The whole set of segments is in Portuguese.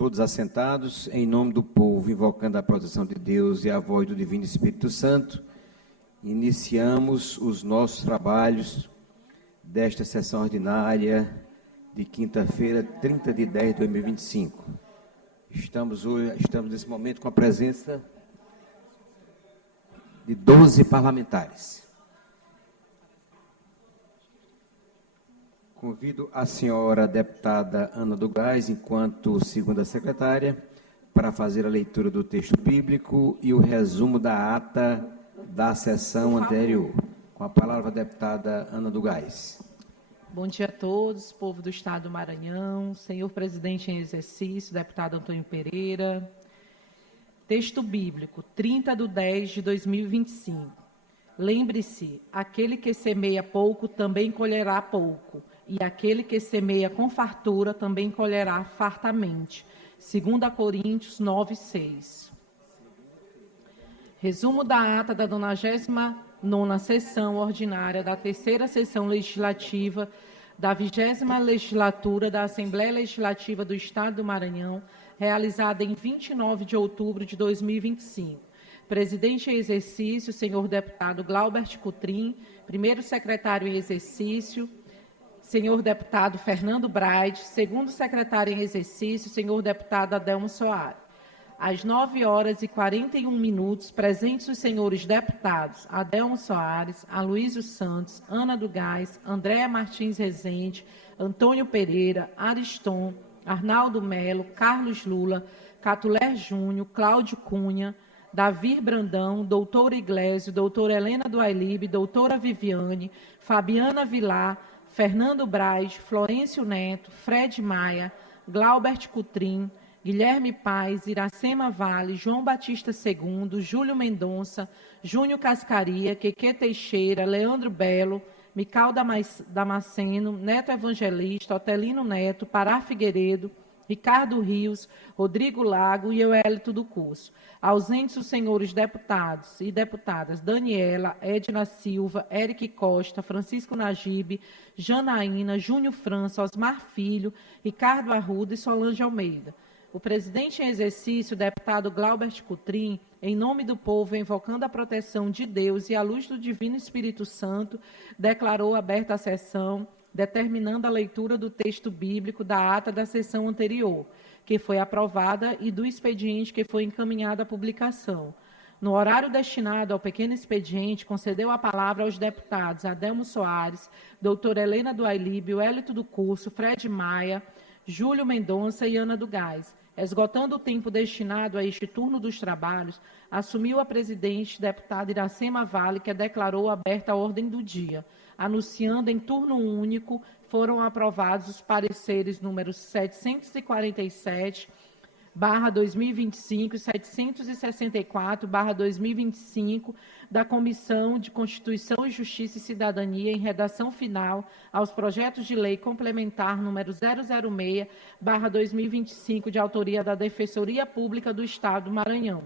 Todos assentados, em nome do povo, invocando a proteção de Deus e a voz do Divino Espírito Santo, iniciamos os nossos trabalhos desta sessão ordinária de quinta-feira, 30 de 10 de 2025. Estamos nesse momento com a presença de 12 parlamentares. Convido a senhora deputada Ana do Gás, enquanto segunda secretária, para fazer a leitura do texto bíblico e o resumo da ata da sessão anterior. Com a palavra a deputada Ana do Gás. Bom dia a todos, povo do Estado do Maranhão, senhor presidente em exercício, deputado Antônio Pereira. Texto bíblico, 30 de 10 de 2025. Lembre-se, aquele que semeia pouco também colherá pouco, e aquele que semeia com fartura também colherá fartamente. 2 Coríntios 9, 6. Resumo da ata da 99ª sessão ordinária da terceira sessão legislativa da 20ª legislatura da Assembleia Legislativa do Estado do Maranhão, realizada em 29 de outubro de 2025. Presidente em exercício, senhor deputado Glaubert Cotrim, primeiro secretário em exercício, senhor deputado Fernando Braide, segundo secretário em exercício, senhor deputado Adelmo Soares. Às 9h41, presentes os senhores deputados Adelmo Soares, Aloysio Santos, Ana do Gás, Andréa Martins Rezende, Antônio Pereira, Ariston, Arnaldo Melo, Carlos Lula, Catuler Júnior, Cláudio Cunha, Davi Brandão, doutora Iglesio, doutora Helena do Ailib, doutora Viviane, Fabiana Vilar, Fernando Braz, Florencio Neto, Fred Maia, Glaubert Cotrim, Guilherme Paes, Iracema Vale, João Batista II, Júlio Mendonça, Júnior Cascaria, Queque Teixeira, Leandro Belo, Mical Damasceno, Neto Evangelista, Otelino Neto, Pará Figueiredo, Ricardo Rios, Rodrigo Lago e Euélito do Curso. Ausentes os senhores deputados e deputadas Daniela, Edna Silva, Eric Costa, Francisco Nagibe, Janaína, Júnior França, Osmar Filho, Ricardo Arruda e Solange Almeida. O presidente em exercício, deputado Glaubert Cotrim, em nome do povo, invocando a proteção de Deus e a luz do Divino Espírito Santo, declarou aberta a sessão, determinando a leitura do texto bíblico da ata da sessão anterior, que foi aprovada, e do expediente que foi encaminhado à publicação. No horário destinado ao pequeno expediente, concedeu a palavra aos deputados Adelmo Soares, doutora Helena do Ailib, Euélito do Curso, Fred Maia, Júlio Mendonça e Ana do Gás. Esgotando o tempo destinado a este turno dos trabalhos, assumiu a presidente, deputada Iracema Vale, que declarou aberta a ordem do dia. Anunciando em turno único, foram aprovados os pareceres números 747/2025 e 764/2025 da Comissão de Constituição e Justiça e Cidadania, em redação final, aos projetos de lei complementar número 006/2025, de autoria da Defensoria Pública do Estado do Maranhão,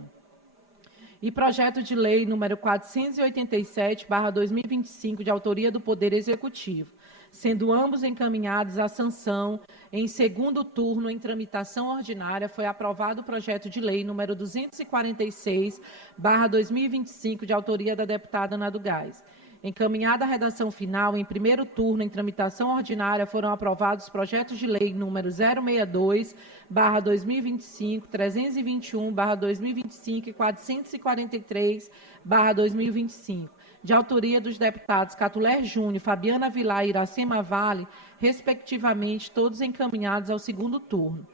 e projeto de lei número 487/2025, de autoria do Poder Executivo, sendo ambos encaminhados à sanção em segundo turno em tramitação ordinária. Foi aprovado o projeto de lei número 246/2025, de autoria da deputada Ana do Gás. Encaminhada a redação final, em primeiro turno em tramitação ordinária, foram aprovados os projetos de lei número 062/2025, 321/2025 e 443/2025, de autoria dos deputados Catuler Júnior, Fabiana Vilar e Iracema Vale, respectivamente, todos encaminhados ao segundo turno.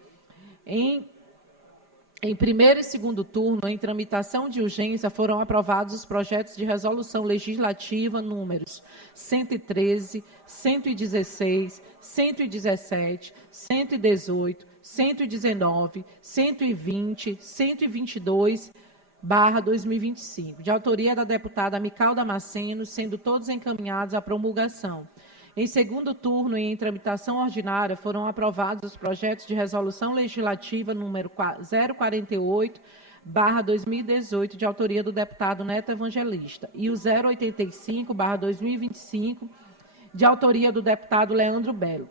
Em primeiro e segundo turno, em tramitação de urgência, foram aprovados os projetos de resolução legislativa números 113, 116, 117, 118, 119, 120, 122/2025, de autoria da deputada Mical Damasceno, sendo todos encaminhados à promulgação. Em segundo turno e em tramitação ordinária, foram aprovados os projetos de resolução legislativa número 048/2018, de autoria do deputado Neto Evangelista, e o 085/2025, de autoria do deputado Leandro Belo.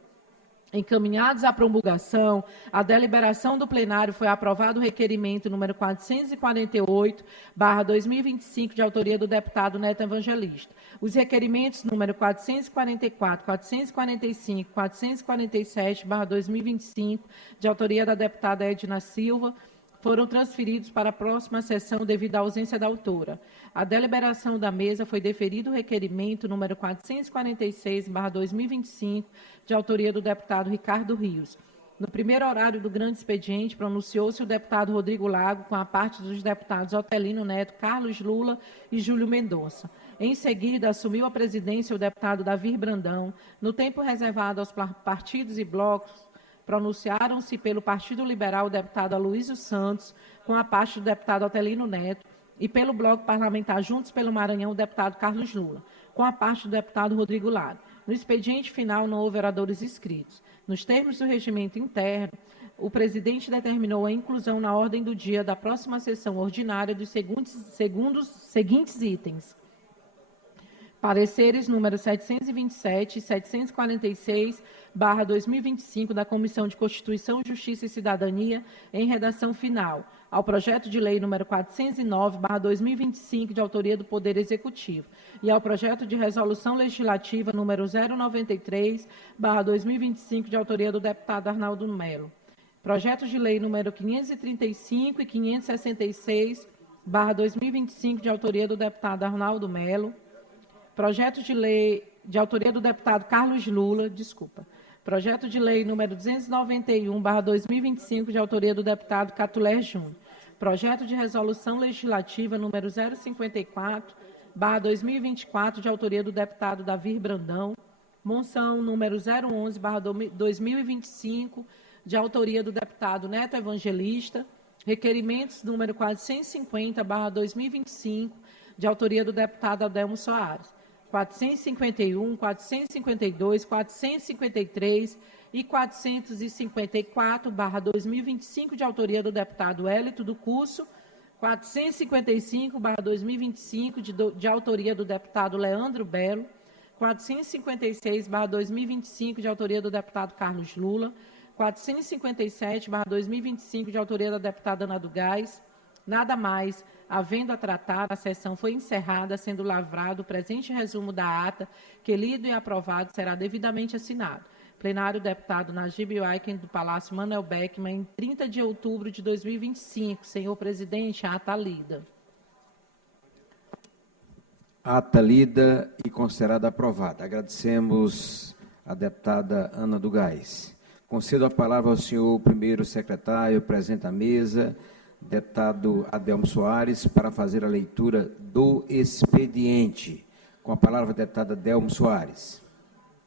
Encaminhados à promulgação, a deliberação do plenário foi aprovado o requerimento número 448/2025, de autoria do deputado Neto Evangelista. Os requerimentos número 444, 445, 447/2025, de autoria da deputada Edna Silva, foram transferidos para a próxima sessão devido à ausência da autora. A deliberação da mesa foi deferido o requerimento número 446/2025, de autoria do deputado Ricardo Rios. No primeiro horário do grande expediente, pronunciou-se o deputado Rodrigo Lago, com a parte dos deputados Otelino Neto, Carlos Lula e Júlio Mendonça. Em seguida, assumiu a presidência o deputado Davi Brandão. No tempo reservado aos partidos e blocos, pronunciaram-se pelo Partido Liberal o deputado Aloysio Santos, com a parte do deputado Otelino Neto, e pelo bloco parlamentar Juntos pelo Maranhão, o deputado Carlos Lula, com a parte do deputado Rodrigo Lago. No expediente final, não houve oradores inscritos. Nos termos do regimento interno, o presidente determinou a inclusão na ordem do dia da próxima sessão ordinária dos seguintes itens: pareceres número 727 e 746/2025 da Comissão de Constituição, Justiça e Cidadania, em redação final, ao projeto de lei número 409/2025, de autoria do Poder Executivo, e ao projeto de resolução legislativa número 093/2025, de autoria do deputado Arnaldo Melo. Projetos de lei número 535 e 566/2025, de autoria do deputado Arnaldo Melo. Projeto de lei de autoria do deputado Carlos Lula, Projeto de lei número 291/2025, de autoria do deputado Catulé Júnior. Projeto de resolução legislativa número 054/2024, de autoria do deputado Davi Brandão. Moção número 011/2025, de autoria do deputado Neto Evangelista. Requerimentos número 450/2025, de autoria do deputado Adelmo Soares. 451, 452, 453 e 454/2025, de autoria do deputado Hélito do Curso. 455/2025, de autoria do deputado Leandro Belo. 456/2025, de autoria do deputado Carlos Lula. 457/2025, de autoria da deputada Ana do Gás. Nada mais. Havendo a tratar, a sessão foi encerrada, sendo lavrado o presente resumo da ata, que, lido e aprovado, será devidamente assinado. Plenário, deputado Najib Waiken, do Palácio Manuel Beckmann, em 30 de outubro de 2025. Senhor presidente, a ata lida. Ata lida e considerada aprovada. Agradecemos a deputada Ana do Gás. Concedo a palavra ao senhor primeiro secretário, presente à mesa, deputado Adelmo Soares, para fazer a leitura do expediente. Com a palavra, deputada Adelmo Soares.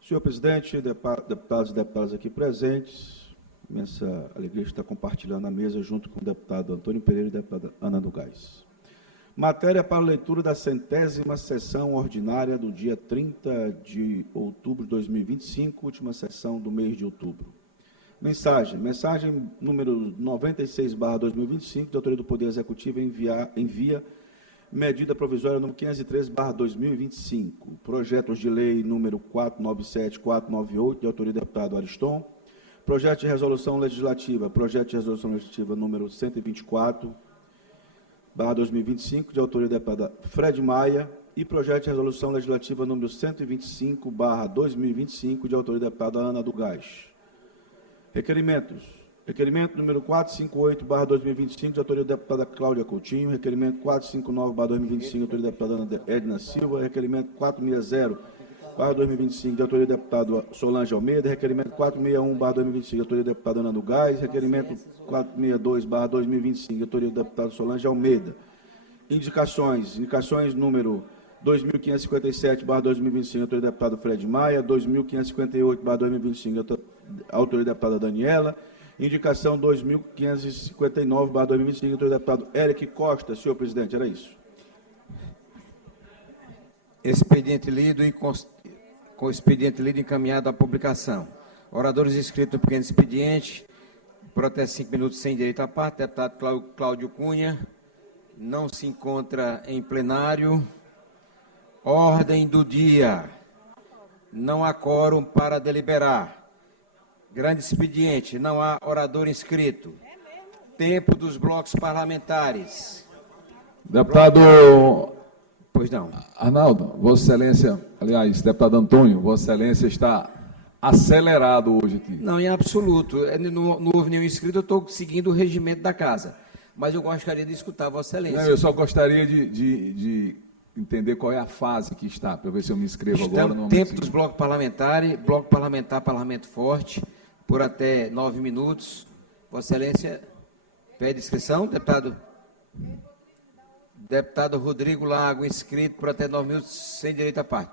Senhor presidente, deputados e deputadas aqui presentes, imensa alegria de estar compartilhando a mesa junto com o deputado Antônio Pereira e a deputada Ana do Gás. Matéria para leitura da 100ª sessão ordinária do dia 30 de outubro de 2025, última sessão do mês de outubro. Mensagem número 96/2025, de autoria do Poder Executivo, envia medida provisória número 503/2025. Projetos de lei número 497 e 498, de autoria do deputado Ariston. Projeto de resolução legislativa número 124/2025, de autoria do deputado Fred Maia. E projeto de resolução legislativa número 125/2025, de autoria do deputado Ana do Gás. Requerimentos. Requerimento número 458/2025, de autoria da deputada Cláudia Coutinho. Requerimento 459/2025, de autoria da deputada Edna Silva. Requerimento 460/2025, de autoria do deputado Solange Almeida. Requerimento 461/2025, de autoria da deputada Ana do Gás. Requerimento 462/2025, de autoria do deputado Solange Almeida. Indicações número 2.557/2025, de autoria do deputado Fred Maia. 2.558/2025, autoria da deputada Daniela. Indicação 2.559/2025, de autoria do deputado Eric Costa. Senhor presidente, era isso. Expediente lido e com o expediente lido encaminhado à publicação. Oradores inscritos no pequeno expediente, por até 5 minutos sem direito à parte. Deputado Cláudio Cunha não se encontra em plenário. Ordem do dia. Não há quórum para deliberar. Grande expediente, não há orador inscrito. Tempo dos blocos parlamentares. Deputado Pois não. Arnaldo, Vossa Excelência, aliás, deputado Antônio, Vossa Excelência está acelerado hoje aqui. Não, em absoluto. Não houve nenhum inscrito, eu estou seguindo o regimento da casa. Mas eu gostaria de escutar Vossa Excelência. Não, eu só gostaria de entender qual é a fase que está, para ver se eu me inscrevo agora. No Tempo dos blocos parlamentares, bloco parlamentar, parlamento forte, por até 9 minutos. Vossa Excelência pede inscrição, deputado? Deputado Rodrigo Lago, inscrito por até 9 minutos, sem direito à parte.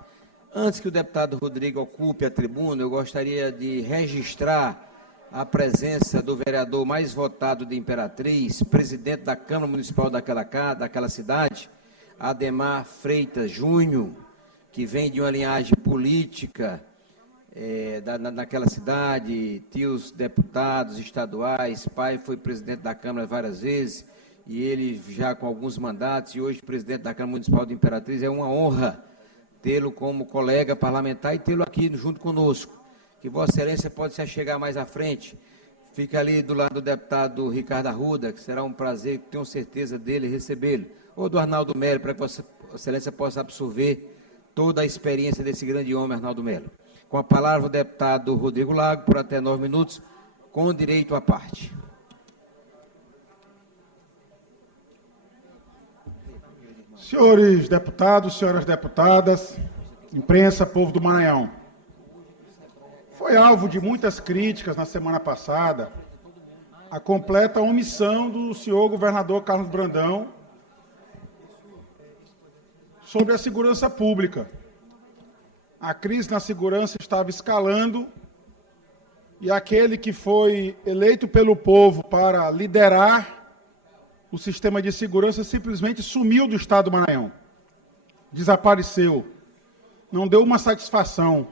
Antes que o deputado Rodrigo ocupe a tribuna, eu gostaria de registrar a presença do vereador mais votado de Imperatriz, presidente da Câmara Municipal daquela cidade, Ademar Freitas Júnior, que vem de uma linhagem política naquela cidade, tios deputados estaduais, pai foi presidente da Câmara várias vezes, e ele já com alguns mandatos, e hoje presidente da Câmara Municipal de Imperatriz. É uma honra tê-lo como colega parlamentar e tê-lo aqui junto conosco, que Vossa Excelência pode se achegar mais à frente. Fica ali do lado do deputado Ricardo Arruda, que será um prazer, tenho certeza dele, recebê-lo. Ou do Arnaldo Melo, para que Vossa Excelência possa absorver toda a experiência desse grande homem, Arnaldo Melo. Com a palavra o deputado Rodrigo Lago, por até 9 minutos, com direito à parte. Senhores deputados, senhoras deputadas, imprensa, povo do Maranhão. Foi alvo de muitas críticas na semana passada a completa omissão do senhor governador Carlos Brandão sobre a segurança pública. A crise na segurança estava escalando e aquele que foi eleito pelo povo para liderar o sistema de segurança simplesmente sumiu do estado do Maranhão. Desapareceu. Não deu uma satisfação.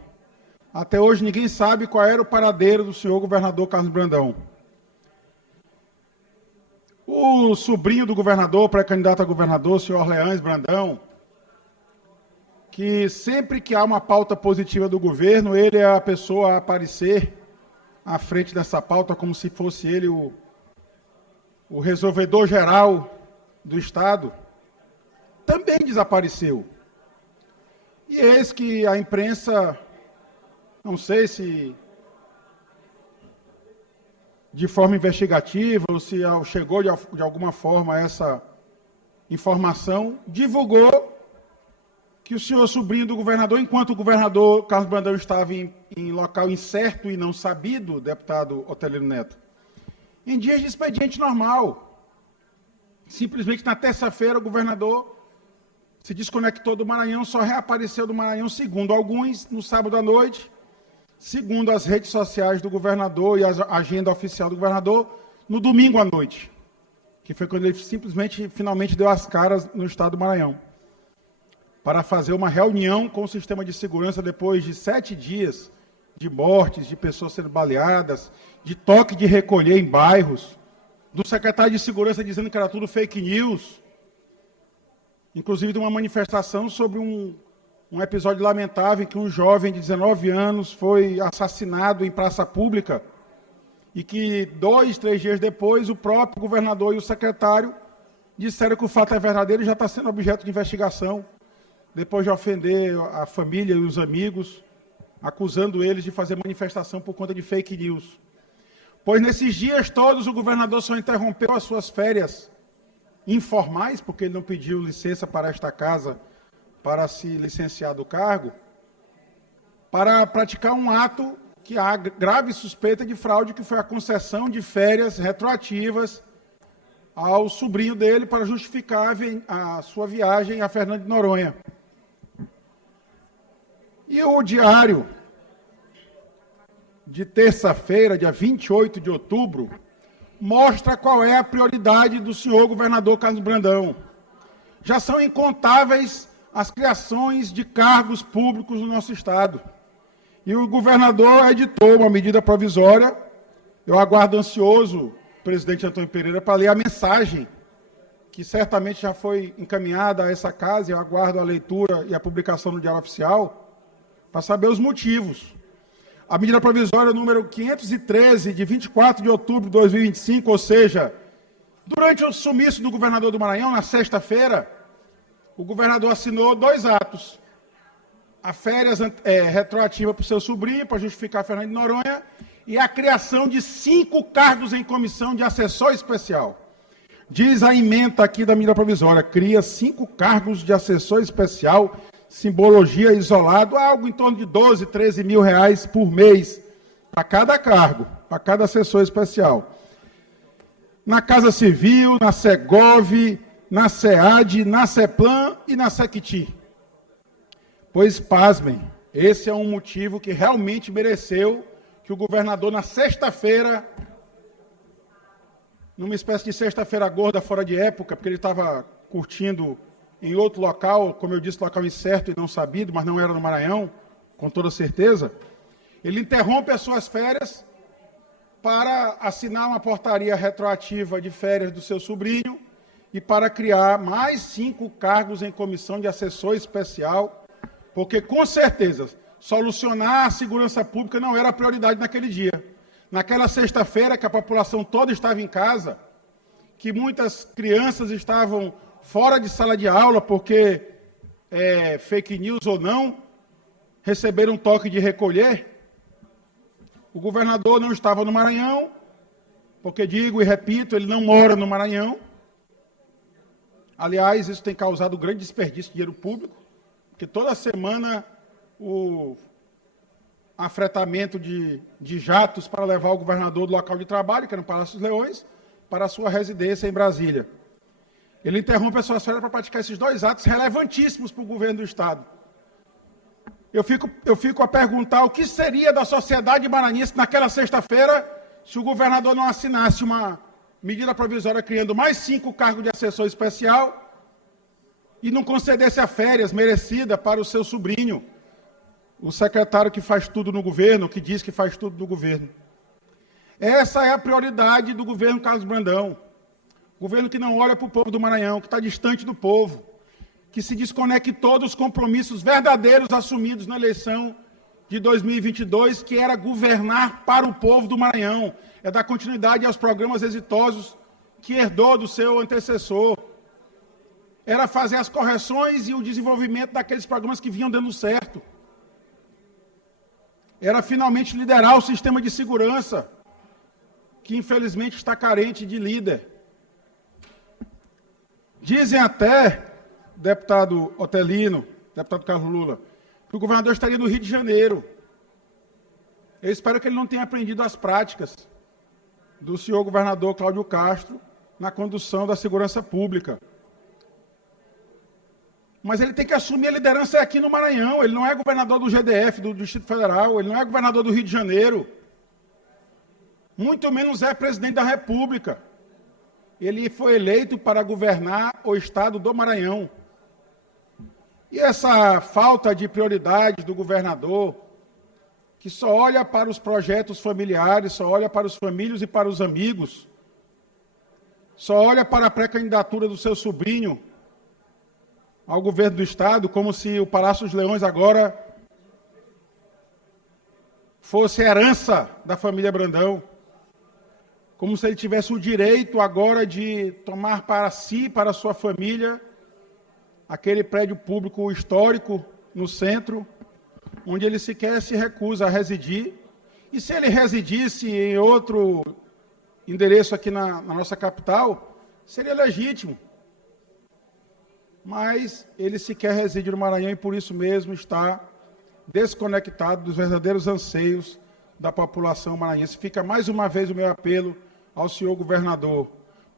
Até hoje ninguém sabe qual era o paradeiro do senhor governador Carlos Brandão. O sobrinho do governador, pré-candidato a governador, o senhor Orleans Brandão, que sempre que há uma pauta positiva do governo, ele é a pessoa a aparecer à frente dessa pauta como se fosse ele o resolvedor geral do Estado, também desapareceu. E eis que a imprensa, não sei se de forma investigativa ou se chegou de alguma forma a essa informação, divulgou que o senhor sobrinho do governador, enquanto o governador Carlos Brandão estava em local incerto e não sabido, deputado Otelino Neto, em dias de expediente normal. Simplesmente na terça-feira o governador se desconectou do Maranhão, só reapareceu do Maranhão, segundo alguns, no sábado à noite, segundo as redes sociais do governador e a agenda oficial do governador, no domingo à noite, que foi quando ele simplesmente, finalmente deu as caras no estado do Maranhão, para fazer uma reunião com o sistema de segurança depois de 7 dias de mortes, de pessoas sendo baleadas, de toque de recolher em bairros, do secretário de Segurança dizendo que era tudo fake news, inclusive de uma manifestação sobre um episódio lamentável em que um jovem de 19 anos foi assassinado em praça pública e que 2, 3 dias depois o próprio governador e o secretário disseram que o fato é verdadeiro e já está sendo objeto de investigação, depois de ofender a família e os amigos, acusando eles de fazer manifestação por conta de fake news. Pois nesses dias todos o governador só interrompeu as suas férias informais, porque ele não pediu licença para esta casa para se licenciar do cargo, para praticar um ato que há grave suspeita de fraude, que foi a concessão de férias retroativas ao sobrinho dele para justificar a sua viagem a Fernando de Noronha. E o diário de terça-feira, dia 28 de outubro, mostra qual é a prioridade do senhor governador Carlos Brandão. Já são incontáveis as criações de cargos públicos no nosso estado. E o governador editou uma medida provisória. Eu aguardo ansioso, presidente Antônio Pereira, para ler a mensagem, que certamente já foi encaminhada a essa casa, e eu aguardo a leitura e a publicação no Diário Oficial, para saber os motivos. a medida provisória número 513, de 24 de outubro de 2025, ou seja, durante o sumiço do governador do Maranhão, na sexta-feira, o governador assinou 2 atos. A férias retroativa para o seu sobrinho, para justificar Fernando de Noronha, e a criação de 5 cargos em comissão de assessor especial. Diz a ementa aqui da medida provisória, cria 5 cargos de assessor especial, simbologia isolado, algo em torno de 12, 13 mil reais por mês, para cada cargo, para cada assessor especial. Na Casa Civil, na Segov, na SEAD, na CEPLAN e na SECTI. Pois, pasmem, esse é um motivo que realmente mereceu que o governador, na sexta-feira, numa espécie de sexta-feira gorda fora de época, porque ele estava curtindo em outro local, como eu disse, local incerto e não sabido, mas não era no Maranhão, com toda certeza, ele interrompe as suas férias para assinar uma portaria retroativa de férias do seu sobrinho e para criar mais 5 cargos em comissão de assessor especial, porque, com certeza, solucionar a segurança pública não era a prioridade naquele dia. Naquela sexta-feira, que a população toda estava em casa, que muitas crianças estavam fora de sala de aula, porque, fake news ou não, receberam um toque de recolher. O governador não estava no Maranhão, porque digo e repito, ele não mora no Maranhão. Aliás, isso tem causado grande desperdício de dinheiro público, porque toda semana o afretamento de jatos para levar o governador do local de trabalho, que era no Palácio dos Leões, para a sua residência em Brasília. Ele interrompe as suas férias para praticar esses 2 atos relevantíssimos para o governo do Estado. Eu fico a perguntar o que seria da sociedade maranhense naquela sexta-feira se o governador não assinasse uma medida provisória criando mais 5 cargos de assessor especial e não concedesse a férias merecida para o seu sobrinho, o secretário que faz tudo no governo, que diz que faz tudo no governo. Essa é a prioridade do governo Carlos Brandão. Governo que não olha para o povo do Maranhão, que está distante do povo, que se desconectou dos compromissos verdadeiros assumidos na eleição de 2022, que era governar para o povo do Maranhão, é dar continuidade aos programas exitosos que herdou do seu antecessor, era fazer as correções e o desenvolvimento daqueles programas que vinham dando certo, era finalmente liderar o sistema de segurança, que infelizmente está carente de líder. Dizem até, deputado Otelino, deputado Carlos Lula, que o governador estaria no Rio de Janeiro. Eu espero que ele não tenha aprendido as práticas do senhor governador Cláudio Castro na condução da segurança pública. Mas ele tem que assumir a liderança aqui no Maranhão. Ele não é governador do GDF, do Distrito Federal, ele não é governador do Rio de Janeiro. Muito menos é presidente da República. Ele foi eleito para governar o estado do Maranhão. E essa falta de prioridade do governador, que só olha para os projetos familiares, só olha para os famílios e para os amigos, só olha para a pré-candidatura do seu sobrinho ao governo do estado, como se o Palácio dos Leões agora fosse herança da família Brandão, como se ele tivesse o direito agora de tomar para si, para a sua família, aquele prédio público histórico no centro, onde ele sequer se recusa a residir. E se ele residisse em outro endereço aqui na nossa capital, seria legítimo. Mas ele sequer reside no Maranhão e por isso mesmo está desconectado dos verdadeiros anseios da população maranhense. Fica mais uma vez o meu apelo ao senhor governador.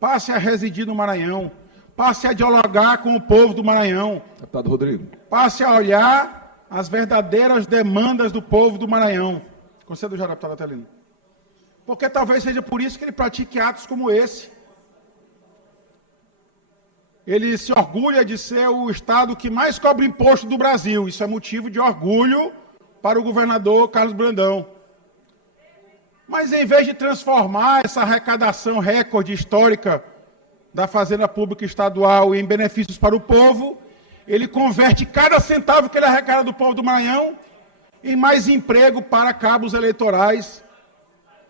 Passe a residir no Maranhão, passe a dialogar com o povo do Maranhão. Deputado Rodrigo. Passe a olhar as verdadeiras demandas do povo do Maranhão. Concedo já, deputado Otelino. Porque talvez seja por isso que ele pratique atos como esse. Ele se orgulha de ser o estado que mais cobra imposto do Brasil. Isso é motivo de orgulho para o governador Carlos Brandão. Mas em vez de transformar essa arrecadação recorde histórica da Fazenda Pública Estadual em benefícios para o povo, ele converte cada centavo que ele arrecada do povo do Maranhão em mais emprego para cabos eleitorais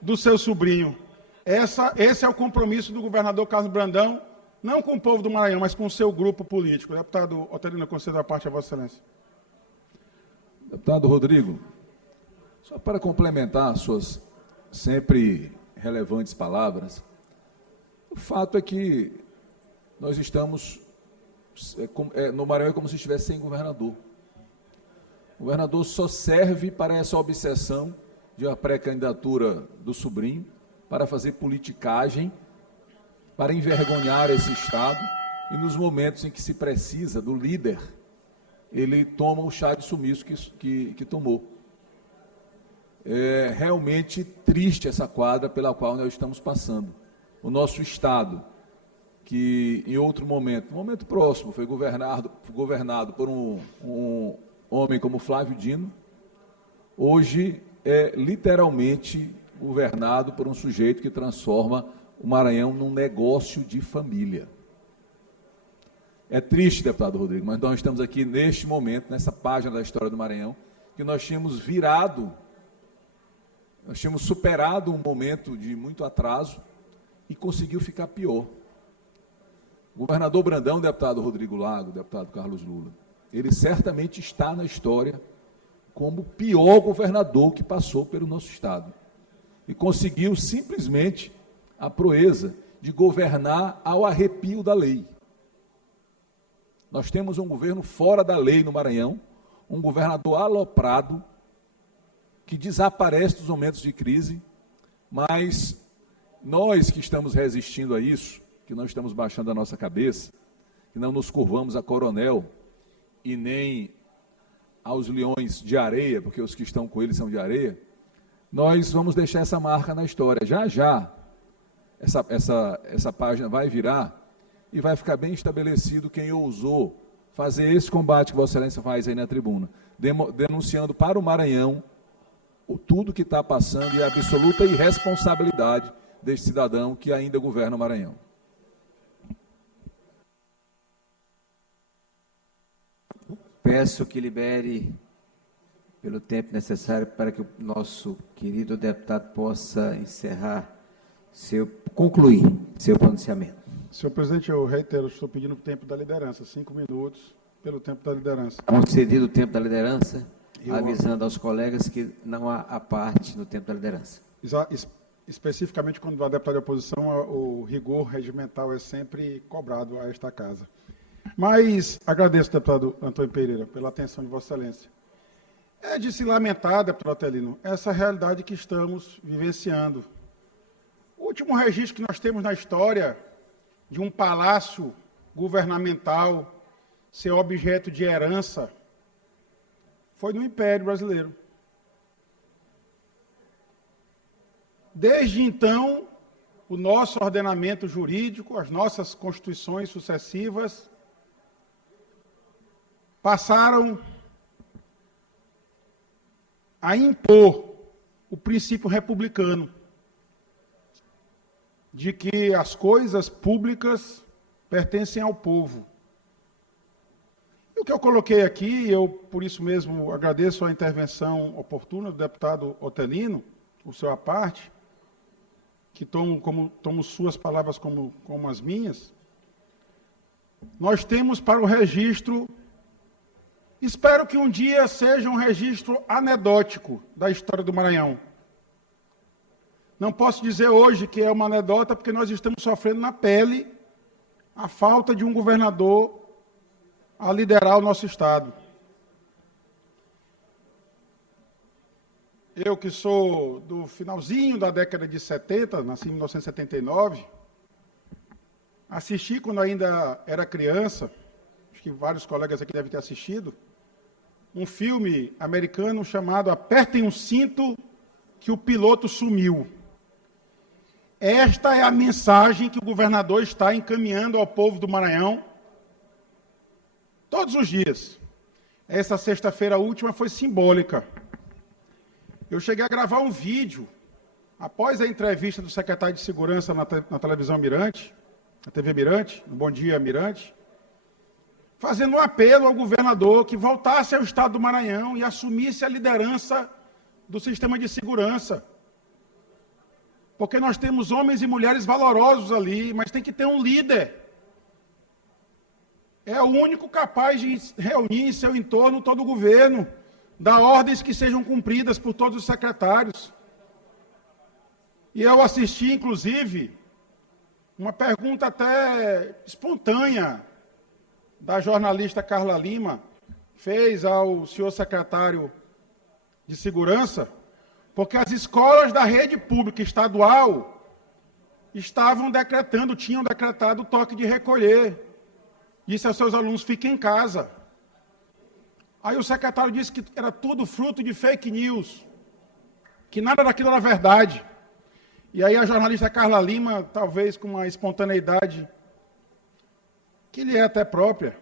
do seu sobrinho. Esse é o compromisso do governador Carlos Brandão, não com o povo do Maranhão, mas com o seu grupo político. Deputado Otelino, eu concedo a parte a Vossa Excelência. Deputado Rodrigo, só para complementar suas sempre relevantes palavras, o fato é que nós estamos, no Maranhão é como se estivesse sem governador. O governador só serve para essa obsessão de uma pré-candidatura do sobrinho, para fazer politicagem, para envergonhar esse Estado, e nos momentos em que se precisa do líder, ele toma o chá de sumiço que tomou. É realmente triste essa quadra pela qual nós estamos passando. O nosso Estado, que em outro momento, no momento próximo, foi governado por um homem como Flávio Dino, hoje é literalmente governado por um sujeito que transforma o Maranhão num negócio de família. É triste, deputado Rodrigo, mas nós estamos aqui neste momento, nessa página da história do Maranhão, que nós tínhamos superado um momento de muito atraso e conseguiu ficar pior. O governador Brandão, deputado Rodrigo Lago, deputado Carlos Lula, ele certamente está na história como o pior governador que passou pelo nosso Estado. E conseguiu simplesmente a proeza de governar ao arrepio da lei. Nós temos um governo fora da lei no Maranhão, um governador aloprado, que desaparece dos momentos de crise, mas nós que estamos resistindo a isso, que não estamos baixando a nossa cabeça, que não nos curvamos a coronel e nem aos leões de areia, porque os que estão com ele são de areia, nós vamos deixar essa marca na história. Já já, essa página vai virar e vai ficar bem estabelecido quem ousou fazer esse combate que Vossa Excelência faz aí na tribuna, denunciando para o Maranhão tudo que está passando e a absoluta irresponsabilidade deste cidadão que ainda governa o Maranhão. Peço que libere pelo tempo necessário para que o nosso querido deputado possa concluir seu pronunciamento. Senhor presidente, eu reitero, estou pedindo o tempo da liderança, 5 minutos pelo tempo da liderança. Concedido o tempo da liderança, avisando aos colegas que não há a parte no tempo da liderança. Especificamente, quando há deputado de oposição, o rigor regimental é sempre cobrado a esta casa. Mas agradeço, deputado Antônio Pereira, pela atenção de Vossa Excelência. É de se lamentar, deputado Otelino, essa realidade que estamos vivenciando. O último registro que nós temos na história de um palácio governamental ser objeto de herança foi no Império Brasileiro. Desde então, o nosso ordenamento jurídico, as nossas constituições sucessivas, passaram a impor o princípio republicano de que as coisas públicas pertencem ao povo. E o que eu coloquei aqui, eu por isso mesmo agradeço a intervenção oportuna do deputado Otelino, por sua parte, que tomo suas palavras como as minhas. Nós temos para o registro, espero que um dia seja um registro anedótico da história do Maranhão. Não posso dizer hoje que é uma anedota, porque nós estamos sofrendo na pele a falta de um governador a liderar o nosso Estado. Eu que sou do finalzinho da década de 70, nasci em 1979, assisti quando ainda era criança, acho que vários colegas aqui devem ter assistido, um filme americano chamado Apertem um Cinto que o Piloto Sumiu. Esta é a mensagem que o governador está encaminhando ao povo do Maranhão todos os dias. Essa sexta-feira última foi simbólica. Eu cheguei a gravar um vídeo, após a entrevista do secretário de Segurança na televisão Mirante, na TV Mirante, no Bom Dia Mirante, fazendo um apelo ao governador que voltasse ao estado do Maranhão e assumisse a liderança do sistema de segurança. Porque nós temos homens e mulheres valorosos ali, mas tem que ter um líder. É o único capaz de reunir em seu entorno todo o governo, dar ordens que sejam cumpridas por todos os secretários. E eu assisti, inclusive, uma pergunta até espontânea da jornalista Carla Lima, fez ao senhor secretário de Segurança, porque as escolas da rede pública estadual tinham decretado o toque de recolher. Disse aos seus alunos, fiquem em casa. Aí o secretário disse que era tudo fruto de fake news, que nada daquilo era verdade. E aí a jornalista Carla Lima, talvez com uma espontaneidade que lhe é até própria,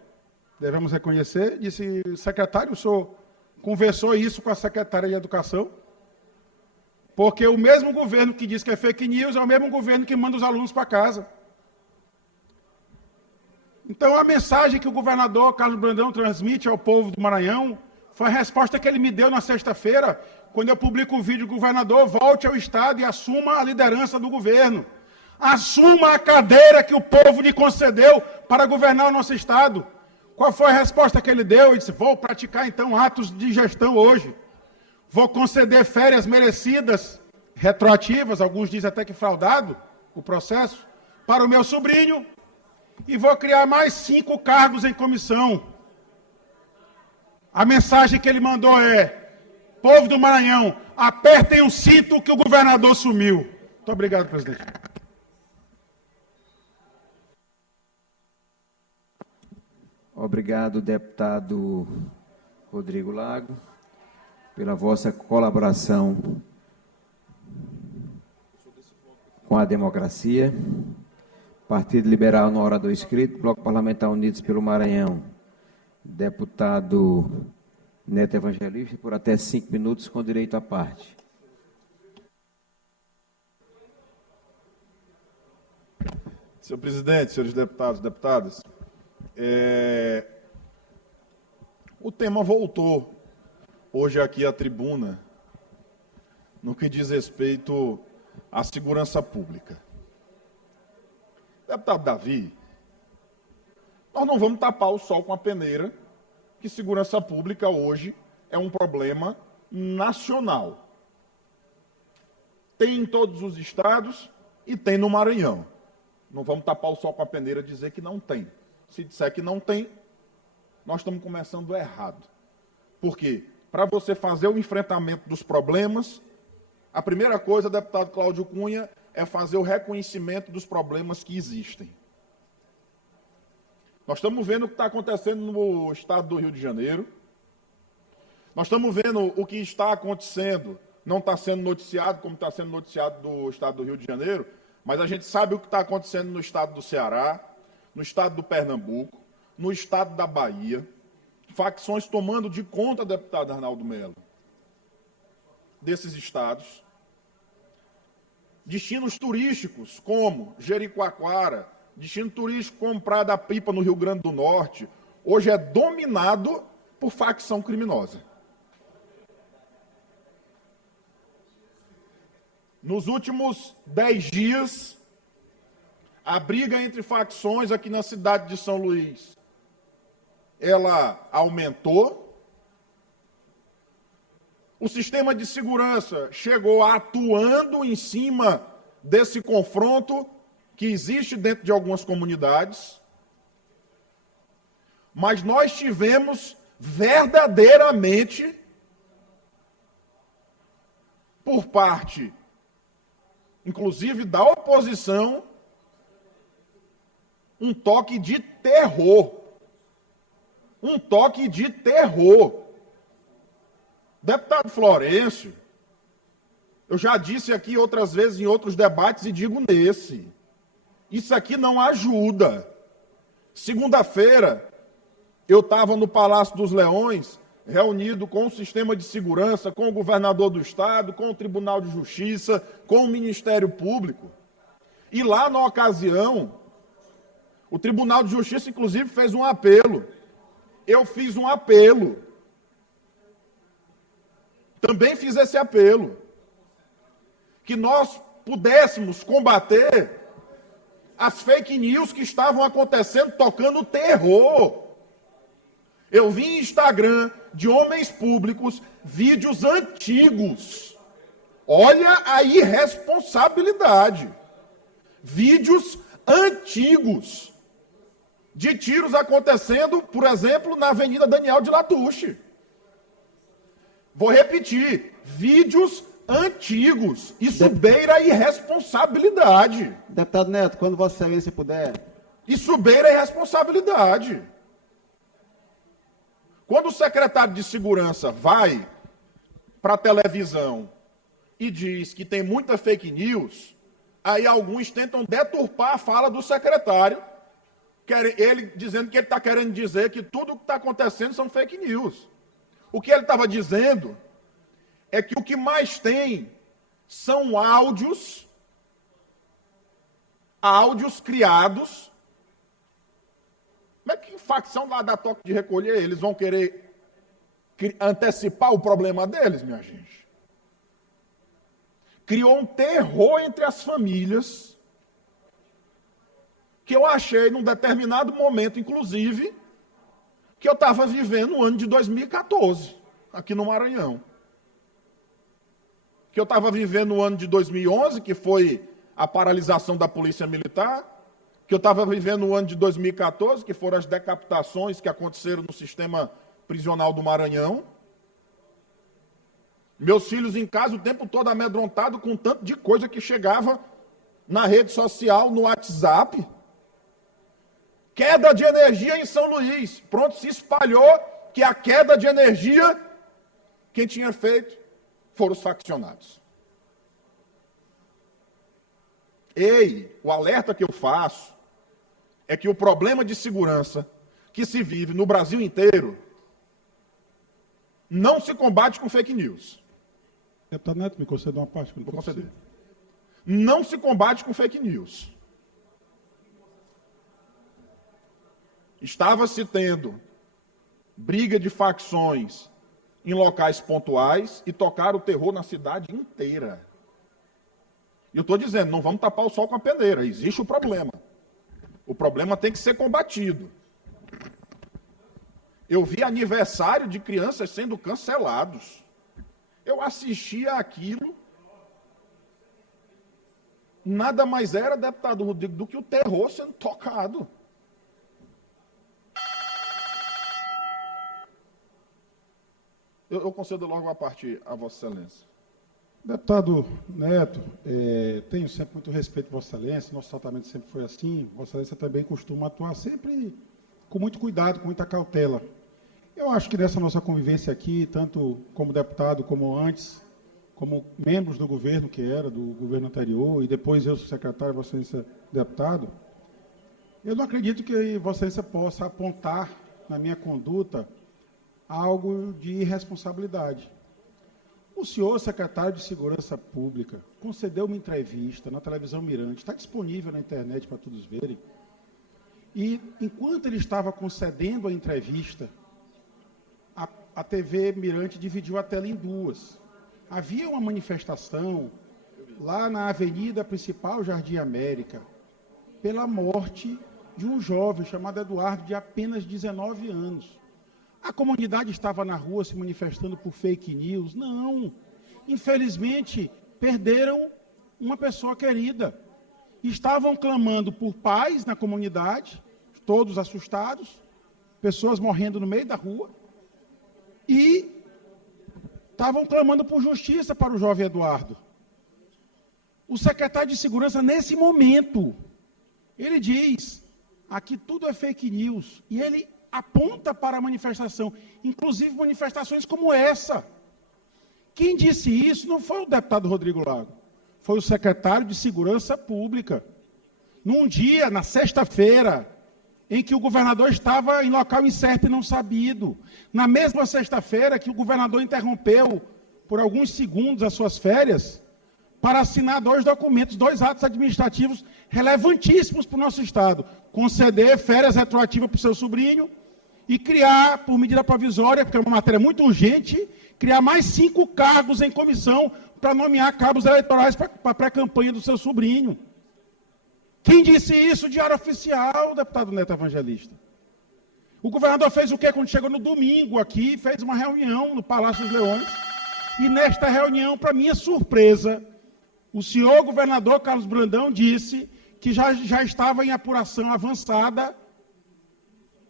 devemos reconhecer, disse, secretário, o senhor conversou isso com a secretária de Educação? Porque o mesmo governo que diz que é fake news é o mesmo governo que manda os alunos para casa. Então, a mensagem que o governador Carlos Brandão transmite ao povo do Maranhão foi a resposta que ele me deu na sexta-feira, quando eu publico o vídeo do governador, volte ao Estado e assuma a liderança do governo. Assuma a cadeira que o povo lhe concedeu para governar o nosso Estado. Qual foi a resposta que ele deu? Ele disse, vou praticar, então, atos de gestão hoje. Vou conceder férias merecidas, retroativas, alguns dizem até que fraudado o processo, para o meu sobrinho, e vou criar mais 5 cargos em comissão. A mensagem que ele mandou é, povo do Maranhão, apertem o cinto que o governador sumiu. Muito obrigado, presidente. Obrigado, deputado Rodrigo Lago, pela vossa colaboração com a democracia. Partido Liberal no orador inscrito, Bloco Parlamentar Unidos pelo Maranhão, deputado Neto Evangelista, por até 5 minutos, com direito à parte. Senhor presidente, senhores deputados e deputadas, o tema voltou hoje aqui à tribuna no que diz respeito à segurança pública. Deputado Davi, nós não vamos tapar o sol com a peneira que segurança pública hoje é um problema nacional. Tem em todos os estados e tem no Maranhão. Não vamos tapar o sol com a peneira e dizer que não tem. Se disser que não tem, nós estamos começando errado. Por quê? Para você fazer o enfrentamento dos problemas, a primeira coisa, deputado Cláudio Cunha, é fazer o reconhecimento dos problemas que existem. Nós estamos vendo o que está acontecendo no estado do Rio de Janeiro. Nós estamos vendo o que está acontecendo, não está sendo noticiado como está sendo noticiado do estado do Rio de Janeiro, mas a gente sabe o que está acontecendo no estado do Ceará, no estado do Pernambuco, no estado da Bahia. Facções tomando de conta, deputado Arnaldo Melo, desses estados. Destinos turísticos como Jericoacoara, destino turístico como Praia da Pipa, no Rio Grande do Norte, hoje é dominado por facção criminosa. Nos últimos 10 dias, a briga entre facções aqui na cidade de São Luís, ela aumentou. O sistema de segurança chegou atuando em cima desse confronto que existe dentro de algumas comunidades. Mas nós tivemos verdadeiramente, por parte, inclusive da oposição, um toque de terror. Um toque de terror. Deputado Florencio, eu já disse aqui outras vezes em outros debates e digo nesse. Isso aqui não ajuda. Segunda-feira, eu estava no Palácio dos Leões, reunido com o sistema de segurança, com o governador do estado, com o Tribunal de Justiça, com o Ministério Público. E lá, na ocasião, o Tribunal de Justiça, inclusive, fez um apelo eu fiz um apelo. Também fiz esse apelo. Que nós pudéssemos combater as fake news que estavam acontecendo, tocando terror. Eu vi em Instagram de homens públicos vídeos antigos. Olha a irresponsabilidade. Vídeos antigos de tiros acontecendo, por exemplo, na Avenida Daniel de Latouche. Vou repetir, vídeos antigos. Isso beira a irresponsabilidade. Deputado Neto, quando Vossa Excelência puder. Isso beira a irresponsabilidade. Quando o secretário de Segurança vai para a televisão e diz que tem muita fake news, aí alguns tentam deturpar a fala do secretário, ele dizendo que ele está querendo dizer que tudo o que está acontecendo são fake news. O que ele estava dizendo é que o que mais tem são áudios criados. Como é que facção lá da Toque de Recolher, eles vão querer antecipar o problema deles, minha gente? Criou um terror entre as famílias, que eu achei, num determinado momento, inclusive, que eu estava vivendo o ano de 2014, aqui no Maranhão. Que eu estava vivendo o ano de 2011, que foi a paralisação da Polícia Militar, que eu estava vivendo o ano de 2014, que foram as decapitações que aconteceram no sistema prisional do Maranhão. Meus filhos em casa o tempo todo amedrontados com tanto de coisa que chegava na rede social, no WhatsApp. Queda de energia em São Luís. Pronto, se espalhou que a queda de energia, quem tinha feito foram os faccionados. Ei, o alerta que eu faço é que o problema de segurança que se vive no Brasil inteiro não se combate com fake news. Deputado Neto, me conceda uma parte. Vou conceder. Não se combate com fake news. Estava-se tendo briga de facções em locais pontuais e tocaram o terror na cidade inteira. E eu estou dizendo, não vamos tapar o sol com a peneira, existe o problema. O problema tem que ser combatido. Eu vi aniversário de crianças sendo cancelados. Eu assistia aquilo. Nada mais era, deputado Rodrigo, do que o terror sendo tocado. Eu concedo logo a parte a Vossa Excelência. Deputado Neto, tenho sempre muito respeito por Vossa Excelência, nosso tratamento sempre foi assim, Vossa Excelência também costuma atuar sempre com muito cuidado, com muita cautela. Eu acho que nessa nossa convivência aqui, tanto como deputado, como antes, como membros do governo, que era do governo anterior, e depois eu sou secretário, Vossa Excelência deputado, eu não acredito que Vossa Excelência possa apontar na minha conduta algo de irresponsabilidade. O senhor, secretário de Segurança Pública, concedeu uma entrevista na televisão Mirante, está disponível na internet para todos verem, e enquanto ele estava concedendo a entrevista, a TV Mirante dividiu a tela em duas. Havia uma manifestação lá na avenida principal, Jardim América, pela morte de um jovem chamado Eduardo, de apenas 19 anos. A comunidade estava na rua se manifestando por fake news? Não. Infelizmente, perderam uma pessoa querida. Estavam clamando por paz na comunidade, todos assustados, pessoas morrendo no meio da rua, e estavam clamando por justiça para o jovem Eduardo. O secretário de Segurança, nesse momento, ele diz, aqui tudo é fake news, e ele aponta para a manifestação, inclusive manifestações como essa. Quem disse isso não foi o deputado Rodrigo Lago, foi o secretário de Segurança Pública. Num dia, na sexta-feira, em que o governador estava em local incerto e não sabido. Na mesma sexta-feira que o governador interrompeu por alguns segundos as suas férias para assinar dois documentos, dois atos administrativos relevantíssimos para o nosso Estado. Conceder férias retroativas para o seu sobrinho e criar, por medida provisória, porque é uma matéria muito urgente, criar mais 5 cargos em comissão para nomear cabos eleitorais para a pré-campanha do seu sobrinho. Quem disse isso? Diário Oficial, deputado Neto Evangelista. O governador fez o quê quando chegou no domingo aqui? Fez uma reunião no Palácio dos Leões. E nesta reunião, para minha surpresa, o senhor governador Carlos Brandão disse que já estava em apuração avançada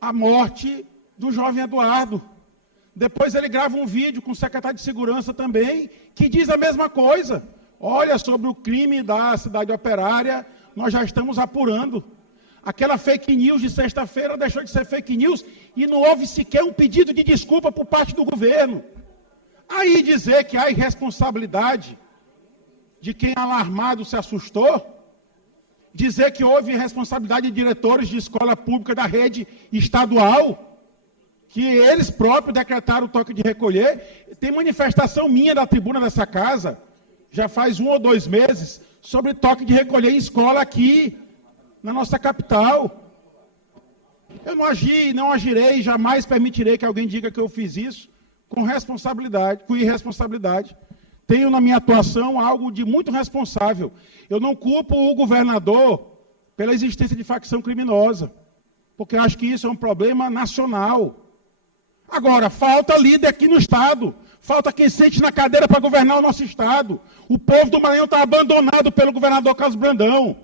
a morte do jovem Eduardo. Depois ele grava um vídeo com o secretário de Segurança também, que diz a mesma coisa. Olha, sobre o crime da cidade operária, nós já estamos apurando. Aquela fake news de sexta-feira deixou de ser fake news e não houve sequer um pedido de desculpa por parte do governo. Aí dizer que há irresponsabilidade de quem alarmado se assustou, dizer que houve irresponsabilidade de diretores de escola pública da rede estadual, que eles próprios decretaram o toque de recolher. Tem manifestação minha da tribuna dessa casa, já faz 1 ou 2 meses, sobre toque de recolher em escola aqui, na nossa capital. Eu não agi, não agirei, jamais permitirei que alguém diga que eu fiz isso com responsabilidade, com irresponsabilidade. Tenho na minha atuação algo de muito responsável. Eu não culpo o governador pela existência de facção criminosa, porque acho que isso é um problema nacional. Agora, falta líder aqui no Estado, falta quem sente na cadeira para governar o nosso Estado. O povo do Maranhão está abandonado pelo governador Carlos Brandão.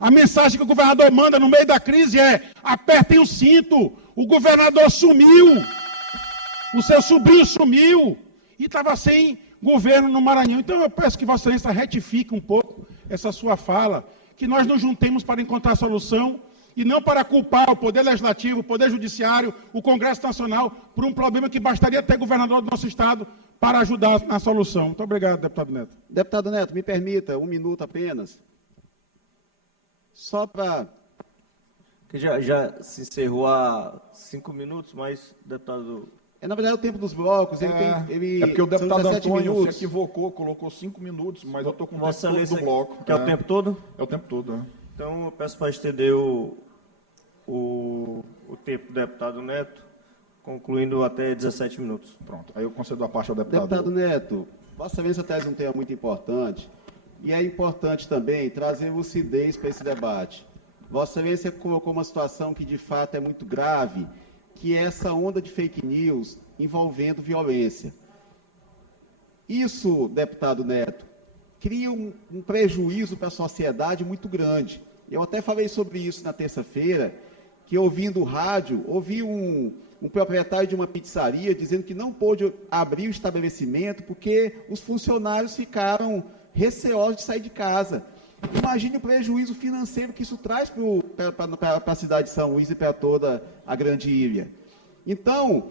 A mensagem que o governador manda no meio da crise é: apertem o cinto, o governador sumiu, o seu sobrinho sumiu, e estava sem governo no Maranhão. Então eu peço que Vossa Excelência retifique um pouco essa sua fala, que nós nos juntemos para encontrar solução, e não para culpar o Poder Legislativo, o Poder Judiciário, o Congresso Nacional, por um problema que bastaria ter governador do nosso Estado para ajudar na solução. Muito obrigado, deputado Neto. Deputado Neto, me permita, 1 minuto apenas. Só para... Que já se encerrou há 5 minutos, mas, deputado... na verdade, o tempo dos blocos, ele É porque o deputado são 17 Antônio minutos. se equivocou, colocou 5 minutos, mas eu estou com o tempo Vossa todo do Excelência bloco. quer o tempo todo? É o tempo todo, é. Então, eu peço para estender o tempo do deputado Neto, concluindo até 17 minutos. Pronto, aí eu concedo a parte ao deputado. Deputado Neto, Vossa Excelência traz um tema muito importante, e é importante também trazer lucidez para esse debate. Vossa Excelência colocou uma situação que, de fato, é muito grave, que é essa onda de fake news envolvendo violência. Isso, deputado Neto, cria um prejuízo para a sociedade muito grande. Eu até falei sobre isso na terça-feira, que ouvindo o rádio, ouvi um proprietário de uma pizzaria dizendo que não pôde abrir o estabelecimento porque os funcionários ficaram receosos de sair de casa. Imagine o prejuízo financeiro que isso traz para a cidade de São Luís e para toda a grande ilha. Então,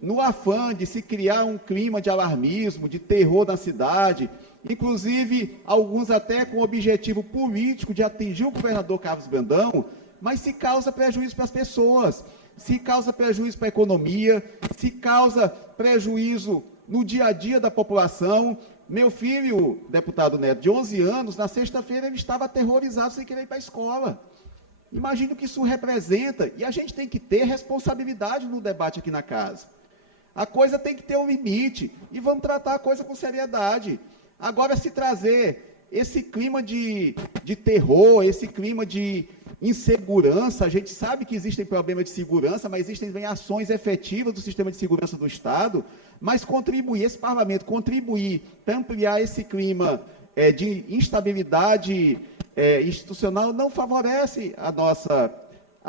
no afã de se criar um clima de alarmismo, de terror na cidade, inclusive alguns até com o objetivo político de atingir o governador Carlos Brandão, mas se causa prejuízo para as pessoas, se causa prejuízo para a economia, se causa prejuízo no dia a dia da população. Meu filho, deputado Neto, de 11 anos, na sexta-feira ele estava aterrorizado sem querer ir para a escola. Imagina o que isso representa, e a gente tem que ter responsabilidade no debate aqui na casa. A coisa tem que ter um limite, e vamos tratar a coisa com seriedade. Agora, se trazer esse clima de terror, esse clima de insegurança, a gente sabe que existem problemas de segurança, mas existem também ações efetivas do sistema de segurança do Estado, mas contribuir, esse parlamento contribuir para ampliar esse clima de instabilidade institucional não favorece a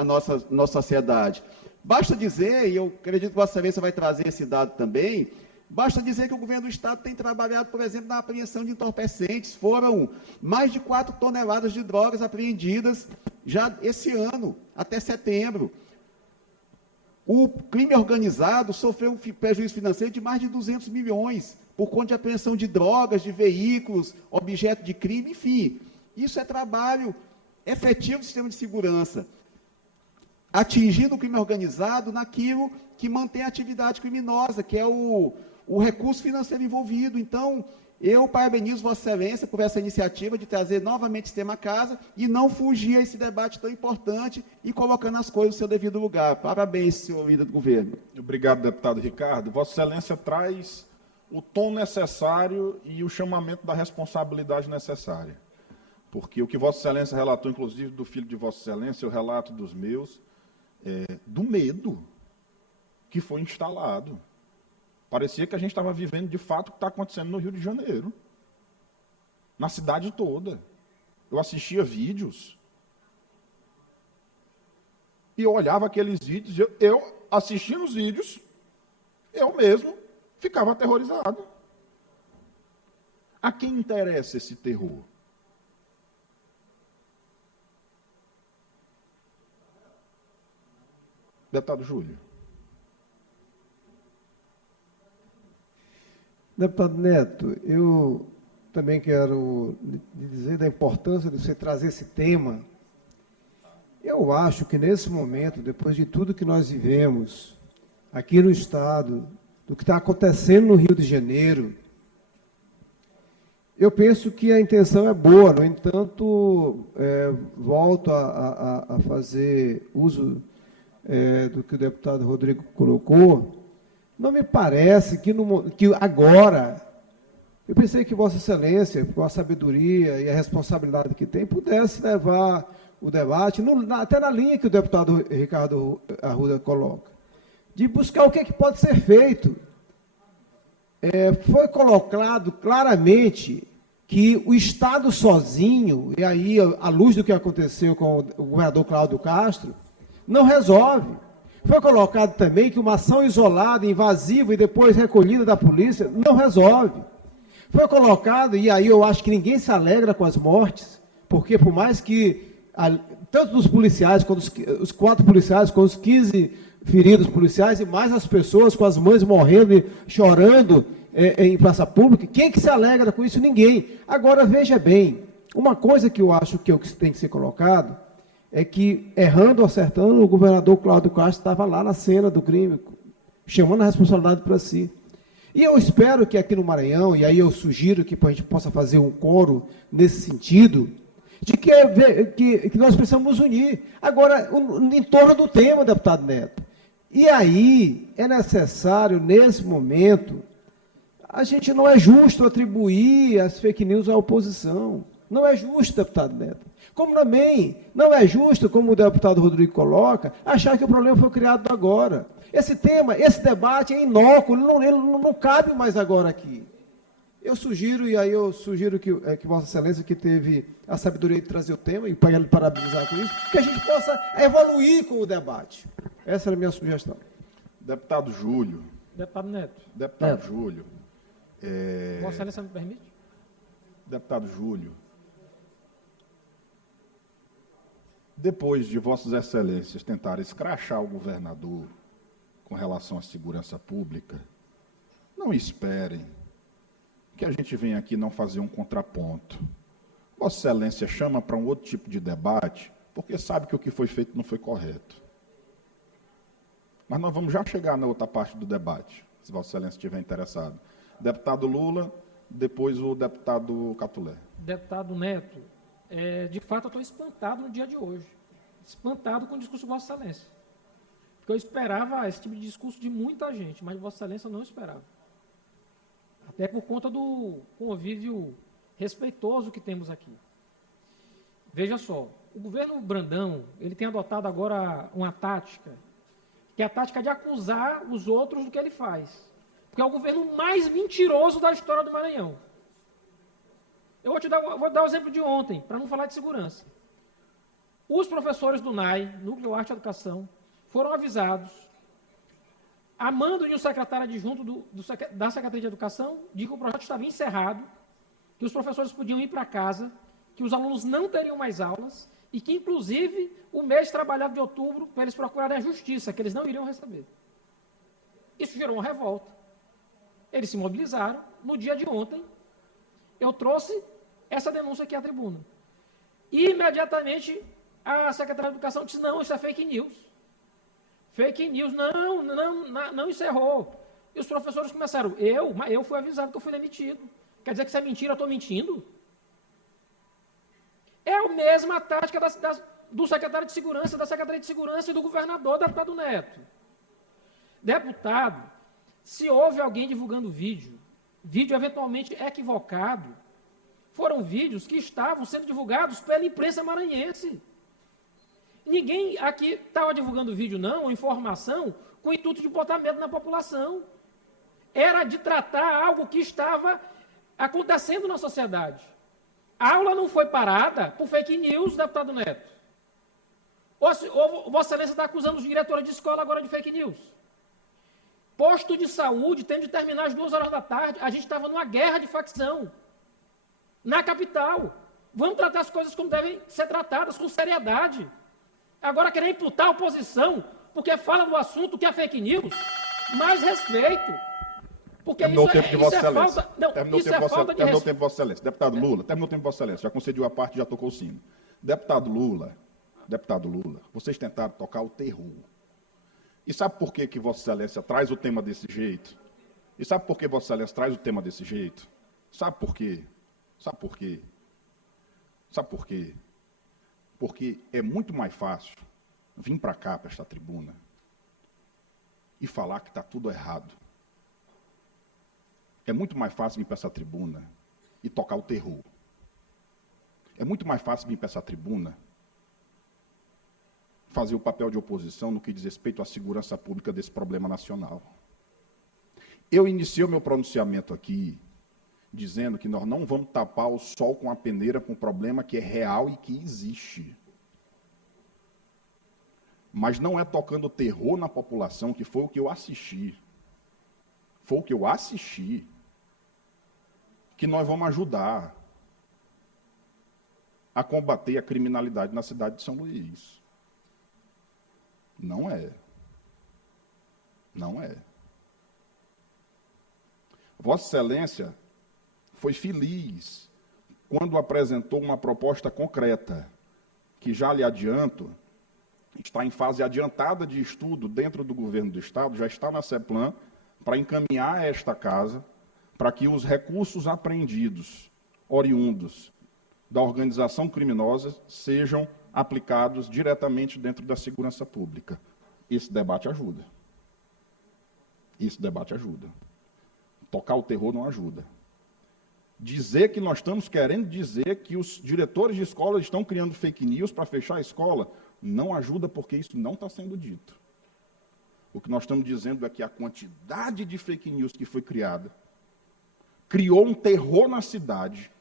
nossa sociedade. Basta dizer, e eu acredito que Vossa Excelência vai trazer esse dado também, basta dizer que o governo do Estado tem trabalhado, por exemplo, na apreensão de entorpecentes. Foram mais de 4 toneladas de drogas apreendidas já esse ano, até setembro. O crime organizado sofreu um prejuízo financeiro de mais de 200 milhões, por conta de apreensão de drogas, de veículos, objeto de crime, enfim. Isso é trabalho efetivo do sistema de segurança, atingindo o crime organizado naquilo que mantém a atividade criminosa, que é o recurso financeiro envolvido. Então, Eu parabenizo Vossa Excelência por essa iniciativa de trazer novamente esse tema à casa e não fugir a esse debate tão importante e colocando as coisas no seu devido lugar. Parabéns, senhor líder do governo. Obrigado, deputado Ricardo. Vossa Excelência traz o tom necessário e o chamamento da responsabilidade necessária. Porque o que Vossa Excelência relatou, inclusive do filho de Vossa Excelência, eu relato dos meus, do medo que foi instalado. Parecia que a gente estava vivendo, de fato, o que está acontecendo no Rio de Janeiro. Na cidade toda. Eu assistia vídeos. E eu olhava aqueles vídeos, eu assistia os vídeos, eu mesmo ficava aterrorizado. A quem interessa esse terror? Deputado Júlio. Deputado Neto, eu também quero lhe dizer da importância de você trazer esse tema. Eu acho que nesse momento, depois de tudo que nós vivemos aqui no Estado, do que está acontecendo no Rio de Janeiro, eu penso que a intenção é boa, no entanto, volto a fazer uso do que o deputado Rodrigo colocou. Não me parece que agora, eu pensei que Vossa Excelência, com a sabedoria e a responsabilidade que tem, pudesse levar o debate, até na linha que o deputado Ricardo Arruda coloca, de buscar o que pode ser feito. Foi colocado claramente que o Estado sozinho, e aí, à luz do que aconteceu com o governador Cláudio Castro, não resolve. Foi colocado também que uma ação isolada, invasiva e depois recolhida da polícia não resolve. Foi colocado, e aí eu acho que ninguém se alegra com as mortes, porque por mais que, tanto dos policiais, quanto os 4 policiais, quanto os 15 feridos policiais, e mais as pessoas com as mães morrendo e chorando em praça pública, quem que se alegra com isso? Ninguém. Agora, veja bem, uma coisa que eu acho que tem que ser colocado, é que, errando ou acertando, o governador Cláudio Castro estava lá na cena do crime, chamando a responsabilidade para si. E eu espero que aqui no Maranhão, e aí eu sugiro que a gente possa fazer um coro nesse sentido, de que nós precisamos nos unir. Agora, em torno do tema, deputado Neto. E aí, é necessário, nesse momento, a gente não é justo atribuir as fake news à oposição. Não é justo, deputado Neto. Como também não é justo, como o deputado Rodrigo coloca, achar que o problema foi criado agora. Esse tema, esse debate é inócuo, ele não cabe mais agora aqui. Eu sugiro, e aí eu sugiro que Vossa Excelência, que teve a sabedoria de trazer o tema, e para lhe parabenizar com isso, que a gente possa evoluir com o debate. Essa era a minha sugestão. Deputado Júlio. Deputado Neto. Deputado Júlio. Vossa Excelência me permite? Deputado Júlio. Depois de Vossas Excelências tentarem escrachar o governador com relação à segurança pública, não esperem que a gente venha aqui não fazer um contraponto. Vossa Excelência chama para um outro tipo de debate, porque sabe que o que foi feito não foi correto. Mas nós vamos já chegar na outra parte do debate, se Vossa Excelência estiver interessado. Deputado Lula, depois o deputado Catulé. Deputado Neto, de fato eu estou espantado no dia de hoje. Espantado com o discurso de Vossa Excelência. Porque eu esperava esse tipo de discurso de muita gente, mas Vossa Excelência eu não esperava. Até por conta do convívio respeitoso que temos aqui. Veja só, o governo Brandão, ele tem adotado agora uma tática, que é a tática de acusar os outros do que ele faz. Porque é o governo mais mentiroso da história do Maranhão. Eu vou dar o exemplo de ontem, para não falar de segurança. Os professores do NAI, Núcleo Arte e Educação, foram avisados, a mando de um secretário adjunto da Secretaria de Educação, de que o projeto estava encerrado, que os professores podiam ir para casa, que os alunos não teriam mais aulas e que, inclusive, o mês trabalhado de outubro, para eles procurarem a justiça, que eles não iriam receber. Isso gerou uma revolta. Eles se mobilizaram. No dia de ontem, eu trouxe essa denúncia aqui à tribuna. E, imediatamente, a Secretaria de Educação disse, não, isso é fake news. Fake news, não encerrou. E os professores começaram, eu fui avisado que eu fui demitido, Quer dizer que se é mentira, eu estou mentindo? É a mesma tática do secretário de Segurança, da Secretaria de Segurança e do governador, deputado Neto. Deputado, se houve alguém divulgando vídeo eventualmente equivocado, foram vídeos que estavam sendo divulgados pela imprensa maranhense. Ninguém aqui estava divulgando vídeo, não, ou informação, com o intuito de botar medo na população. Era de tratar algo que estava acontecendo na sociedade. A aula não foi parada por fake news, deputado Neto. Ou Vossa Excelência está acusando os diretores de escola agora de fake news. Posto de saúde, tendo de terminar às 2h da tarde, a gente estava numa guerra de facção. Na capital. Vamos tratar as coisas como devem ser tratadas, com seriedade. Agora querer imputar a oposição, porque fala do assunto que é fake news, mais respeito. Porque terminou isso o tempo de Vossa Excelência. Falta, não, terminou isso o tempo é falta de terminou o respeito. tempo de Vossa Excelência. Deputado Lula, terminou o tempo de Vossa Excelência. Já concediu a parte, já tocou o sino. Deputado Lula, vocês tentaram tocar o terror. E sabe por que Vossa Excelência traz o tema desse jeito? E sabe por que Vossa Excelência traz o tema desse jeito? Sabe por quê? Sabe por quê? Sabe por quê? Porque é muito mais fácil vir para cá, para esta tribuna, e falar que está tudo errado. É muito mais fácil vir para essa tribuna e tocar o terror. É muito mais fácil vir para essa tribuna fazer o papel de oposição no que diz respeito à segurança pública desse problema nacional. Eu iniciei o meu pronunciamento aqui dizendo que nós não vamos tapar o sol com a peneira com um problema que é real e que existe. Mas não é tocando terror na população, que foi o que eu assisti. Foi o que eu assisti. Que nós vamos ajudar a combater a criminalidade na cidade de São Luís. Não é. Não é. Vossa Excelência foi feliz quando apresentou uma proposta concreta, que já lhe adianto, está em fase adiantada de estudo dentro do governo do Estado, já está na CEPLAN, para encaminhar a esta casa, para que os recursos apreendidos, oriundos da organização criminosa, sejam aplicados diretamente dentro da segurança pública. Esse debate ajuda. Esse debate ajuda. Tocar o terror não ajuda. Dizer que nós estamos querendo dizer que os diretores de escola estão criando fake news para fechar a escola, não ajuda, porque isso não está sendo dito. O que nós estamos dizendo é que a quantidade de fake news que foi criada criou um terror na cidade,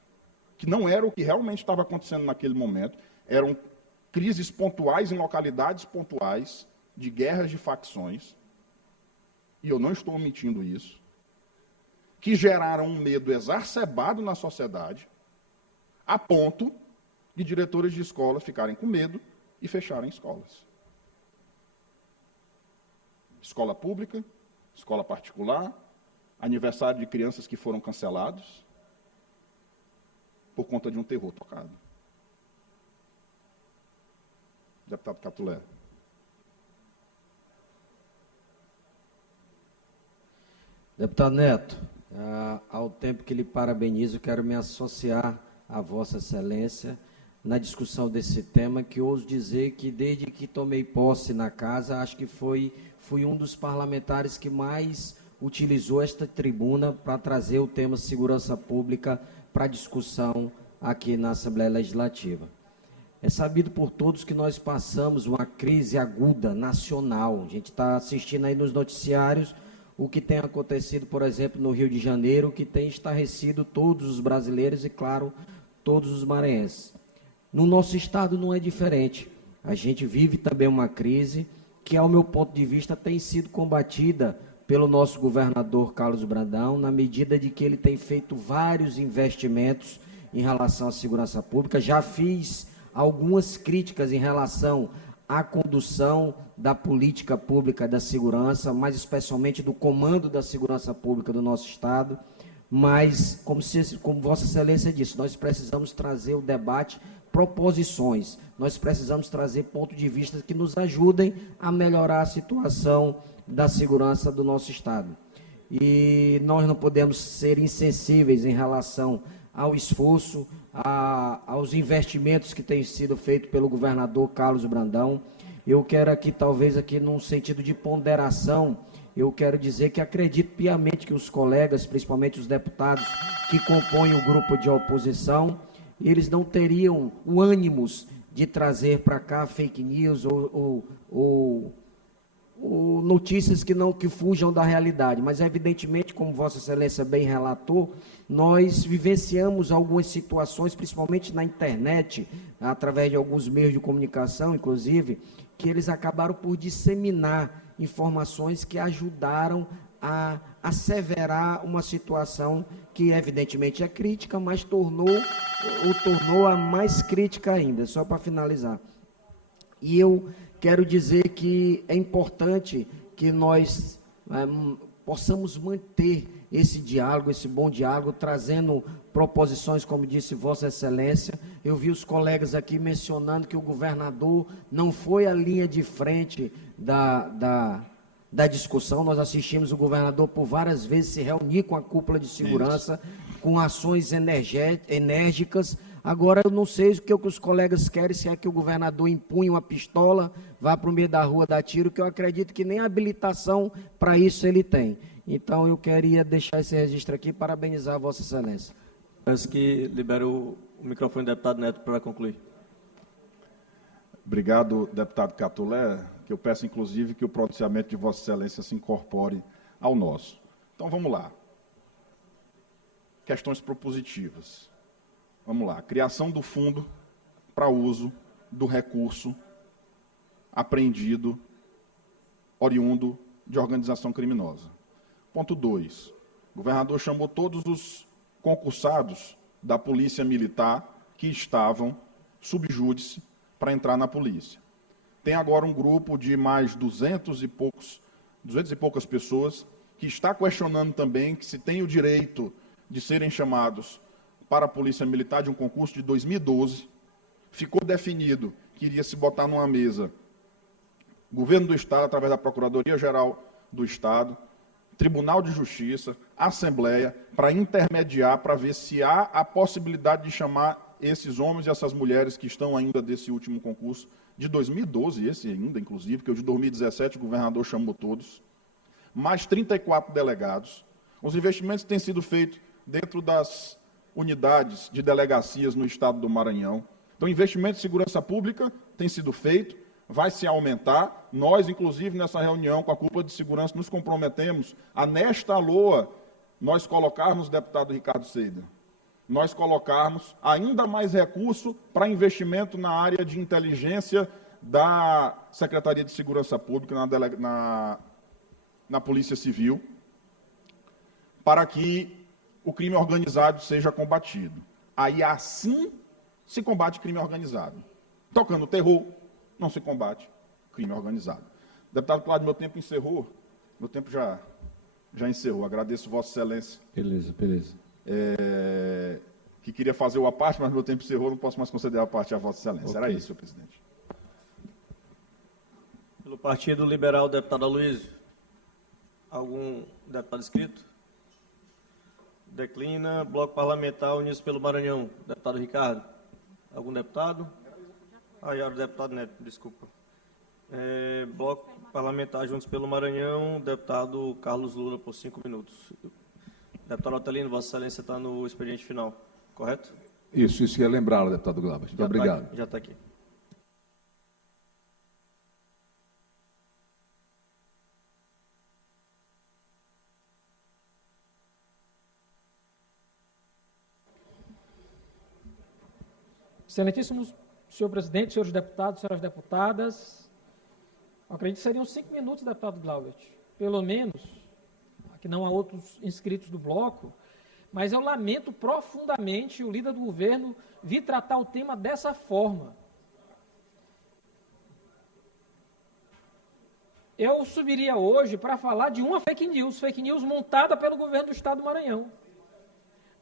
que não era o que realmente estava acontecendo naquele momento, eram crises pontuais em localidades pontuais, de guerras de facções, e eu não estou omitindo isso, que geraram um medo exacerbado na sociedade, a ponto de diretores de escola ficarem com medo e fecharem escolas. Escola pública, escola particular, aniversário de crianças que foram cancelados por conta de um terror tocado. Deputado Catulé. Deputado Neto, ao tempo que lhe parabenizo, quero me associar a Vossa Excelência na discussão desse tema, que ouso dizer que desde que tomei posse na casa, acho que fui um dos parlamentares que mais utilizou esta tribuna para trazer o tema segurança pública para discussão aqui na Assembleia Legislativa. É sabido por todos que nós passamos uma crise aguda nacional. A gente está assistindo aí nos noticiários o que tem acontecido, por exemplo, no Rio de Janeiro, que tem estarrecido todos os brasileiros e, claro, todos os maranhenses. No nosso estado não é diferente. A gente vive também uma crise que, ao meu ponto de vista, tem sido combatida pelo nosso governador Carlos Brandão, na medida de que ele tem feito vários investimentos em relação à segurança pública. Já fiz algumas críticas em relação à condução da política pública da segurança, mais especialmente do comando da segurança pública do nosso estado, mas, como Vossa Excelência disse, nós precisamos trazer o debate, proposições, nós precisamos trazer pontos de vista que nos ajudem a melhorar a situação da segurança do nosso estado. e nós não podemos ser insensíveis em relação ao esforço, aos investimentos que têm sido feitos pelo governador Carlos Brandão. Eu quero aqui, talvez aqui num sentido de ponderação, eu quero dizer que acredito piamente que os colegas, principalmente os deputados que compõem o grupo de oposição, eles não teriam o ânimos de trazer para cá fake news ou notícias que fujam da realidade. Mas, evidentemente, como Vossa Excelência bem relatou, nós vivenciamos algumas situações, principalmente na internet, através de alguns meios de comunicação, inclusive, que eles acabaram por disseminar informações que ajudaram a asseverar uma situação que, evidentemente, é crítica, mas tornou-a mais crítica ainda, só para finalizar. E eu quero dizer que é importante que nós possamos manter esse diálogo, esse bom diálogo, trazendo proposições, como disse Vossa Excelência. Eu vi os colegas aqui mencionando que o governador não foi a linha de frente da discussão. Nós assistimos o governador por várias vezes se reunir com a cúpula de segurança, com ações enérgicas. Agora, eu não sei o que os colegas querem, se é que o governador impunha uma pistola, vá para o meio da rua dar tiro, que eu acredito que nem habilitação para isso ele tem. Então, eu queria deixar esse registro aqui e parabenizar a Vossa Excelência. Peço que libere o microfone do deputado Neto para concluir. Obrigado, deputado Catulé, que eu peço, inclusive, que o pronunciamento de Vossa Excelência se incorpore ao nosso. Então, vamos lá. Questões propositivas. Vamos lá. Criação do fundo para uso do recurso apreendido, oriundo de organização criminosa. Ponto 2. O governador chamou todos os concursados da Polícia Militar que estavam sub júdice para entrar na polícia. Tem agora um grupo de mais 200 e poucas pessoas que está questionando também que se tem o direito de serem chamados para a Polícia Militar de um concurso de 2012. Ficou definido que iria se botar numa mesa Governo do Estado, através da Procuradoria-Geral do Estado, Tribunal de Justiça, Assembleia, para intermediar, para ver se há a possibilidade de chamar esses homens e essas mulheres que estão ainda desse último concurso, de 2012, esse ainda, inclusive, que o de 2017 o governador chamou todos, mais 34 delegados. Os investimentos têm sido feitos dentro das unidades de delegacias no estado do Maranhão. Então, investimento de segurança pública tem sido feito, vai se aumentar. Nós, inclusive, nessa reunião com a cúpula de segurança, nos comprometemos a, nesta LOA, nós colocarmos, deputado Ricardo Seida, nós colocarmos ainda mais recurso para investimento na área de inteligência da Secretaria de Segurança Pública, na Polícia Civil, para que o crime organizado seja combatido. Aí, assim, se combate crime organizado. Tocando terror, não se combate crime organizado. Deputado Cláudio, meu tempo encerrou. Meu tempo já encerrou. Agradeço Vossa Excelência. Beleza. Que queria fazer o à parte, mas meu tempo encerrou, não posso mais conceder a parte a Vossa Excelência. Okay. Era isso, senhor presidente. Pelo Partido Liberal, deputado Aloysio. Algum deputado inscrito? Declina. Bloco Parlamentar Unidos pelo Maranhão. Deputado Ricardo. Algum deputado? Já o deputado Neto, desculpa. Bloco Parlamentar Juntos pelo Maranhão, deputado Carlos Lula, por 5 minutos. Deputado Otelino, Vossa Excelência está no expediente final, correto? Isso que ia lembrá-lo, deputado Glabas. Muito obrigado. Já está aqui. Excelentíssimo senhor presidente, senhores deputados, senhoras deputadas, acredito que seriam 5 minutos, deputado Glaubert, pelo menos, aqui não há outros inscritos do bloco, mas eu lamento profundamente o líder do governo vir tratar o tema dessa forma. Eu subiria hoje para falar de uma fake news montada pelo governo do Estado do Maranhão.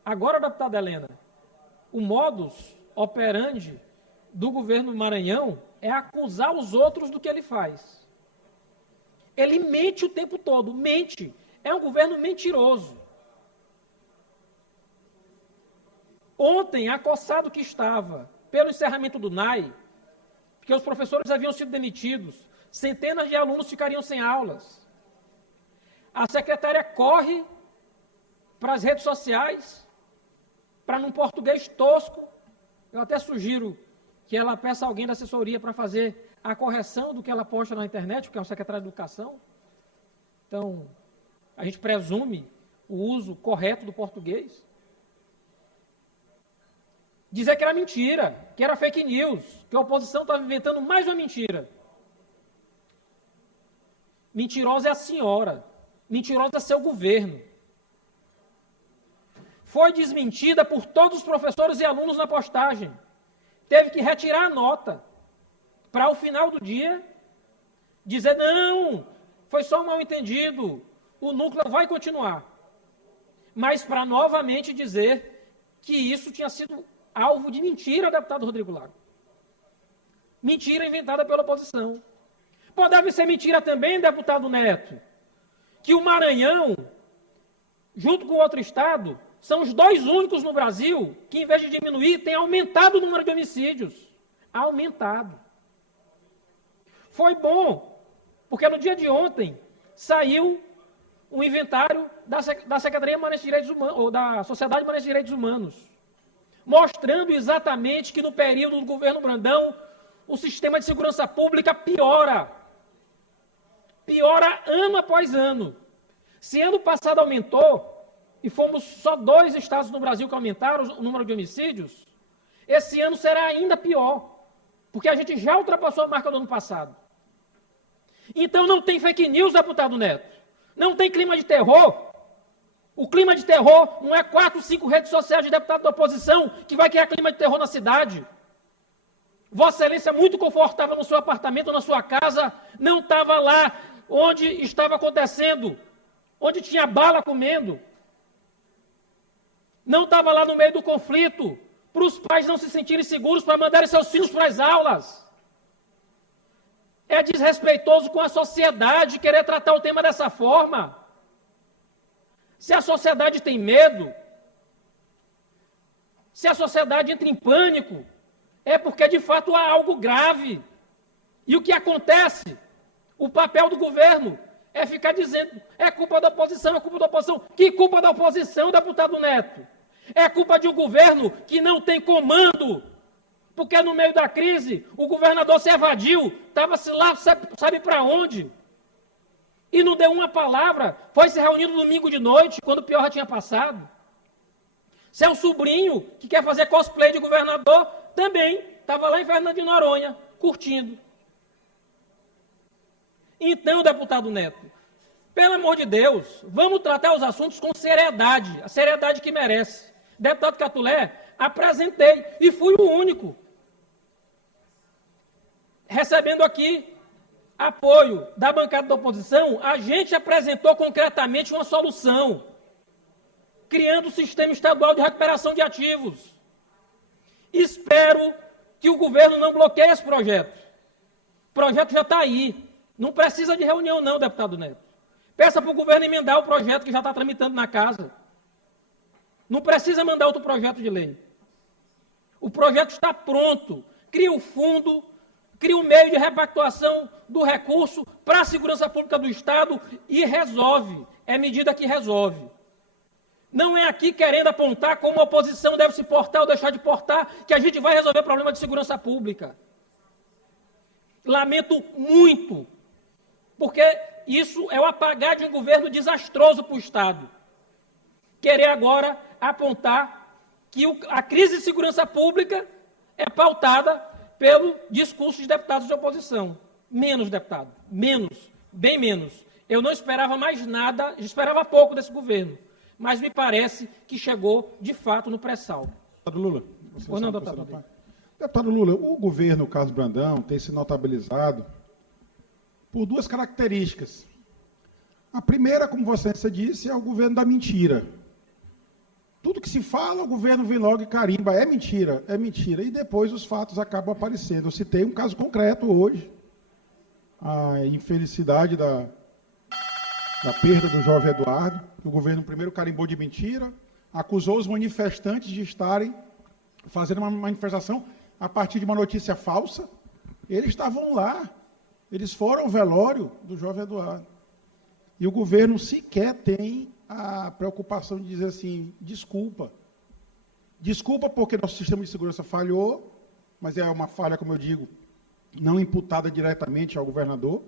Agora, deputada Helena, o modus operandi do governo do Maranhão é acusar os outros do que ele faz. Ele mente o tempo todo, mente. é um governo mentiroso. Ontem, acossado que estava pelo encerramento do NAI, porque os professores haviam sido demitidos, centenas de alunos ficariam sem aulas. A secretária corre para as redes sociais, para num português tosco, eu até sugiro que ela peça alguém da assessoria para fazer a correção do que ela posta na internet, porque é o secretário de Educação. Então, a gente presume o uso correto do português. Dizer que era mentira, que era fake news, que a oposição estava inventando mais uma mentira. Mentirosa é a senhora, mentirosa é seu governo. Foi desmentida por todos os professores e alunos na postagem. Teve que retirar a nota para, ao final do dia, dizer, não, foi só um mal-entendido, o núcleo vai continuar. Mas para novamente dizer que isso tinha sido alvo de mentira, deputado Rodrigo Lago. Mentira inventada pela oposição. Pode ser mentira também, deputado Neto, que o Maranhão, junto com outro estado, são os dois únicos no Brasil que, em vez de diminuir, tem aumentado o número de homicídios. Aumentado. Foi bom, porque no dia de ontem saiu um inventário da Secretaria Maranhense de Direitos Humanos, ou da Sociedade Maranhense de Direitos Humanos, mostrando exatamente que no período do governo Brandão, o sistema de segurança pública piora. Piora ano após ano. Se ano passado aumentou, e fomos só 2 estados no Brasil que aumentaram o número de homicídios, esse ano será ainda pior, porque a gente já ultrapassou a marca do ano passado. Então não tem fake news, deputado Neto. Não tem clima de terror. O clima de terror não é 4, 5 redes sociais de deputado da oposição que vai criar clima de terror na cidade. Vossa Excelência, muito confortável no seu apartamento, na sua casa, não estava lá onde estava acontecendo, onde tinha bala comendo. Não estava lá no meio do conflito, para os pais não se sentirem seguros para mandarem seus filhos para as aulas. É desrespeitoso com a sociedade querer tratar o tema dessa forma. Se a sociedade tem medo, se a sociedade entra em pânico, é porque de fato há algo grave. E o que acontece? O papel do governo é ficar dizendo, é culpa da oposição, é culpa da oposição. Que culpa da oposição, deputado Neto? É culpa de um governo que não tem comando, porque no meio da crise o governador se evadiu, estava lá, sabe para onde? E não deu uma palavra, foi se reunir no domingo de noite, quando o pior já tinha passado. Seu sobrinho, que quer fazer cosplay de governador, também estava lá em Fernando de Noronha, curtindo. Então, deputado Neto, pelo amor de Deus, vamos tratar os assuntos com seriedade, a seriedade que merece. Deputado Catulé, apresentei, e fui o único, recebendo aqui apoio da bancada da oposição, a gente apresentou concretamente uma solução, criando o Sistema Estadual de Recuperação de Ativos. Espero que o governo não bloqueie esse projeto. O projeto já está aí. Não precisa de reunião não, deputado Neto. Peça para o governo emendar o projeto que já está tramitando na casa. Não precisa mandar outro projeto de lei. O projeto está pronto. Cria o fundo, cria o meio de repactuação do recurso para a segurança pública do Estado e resolve. É medida que resolve. Não é aqui querendo apontar como a oposição deve se portar ou deixar de portar que a gente vai resolver o problema de segurança pública. Lamento muito, porque isso é o apagar de um governo desastroso para o Estado. Querer agora apontar que a crise de segurança pública é pautada pelo discurso de deputados de oposição. Menos, deputado, menos, bem menos. Eu não esperava mais nada, esperava pouco desse governo, mas me parece que chegou, de fato, no pré-sal. Deputado Lula. Ou não, deputado? Deputado Lula, o governo Carlos Brandão tem se notabilizado por 2 características. A primeira, como você disse, é o governo da mentira. Tudo que se fala, o governo vem logo e carimba. É mentira, e depois os fatos acabam aparecendo. Eu citei um caso concreto hoje, a infelicidade da perda do jovem Eduardo. O governo primeiro carimbou de mentira, acusou os manifestantes de estarem fazendo uma manifestação a partir de uma notícia falsa. Eles estavam lá, eles foram ao velório do jovem Eduardo. E o governo sequer tem a preocupação de dizer assim, desculpa. Desculpa porque nosso sistema de segurança falhou, mas é uma falha, como eu digo, não imputada diretamente ao governador.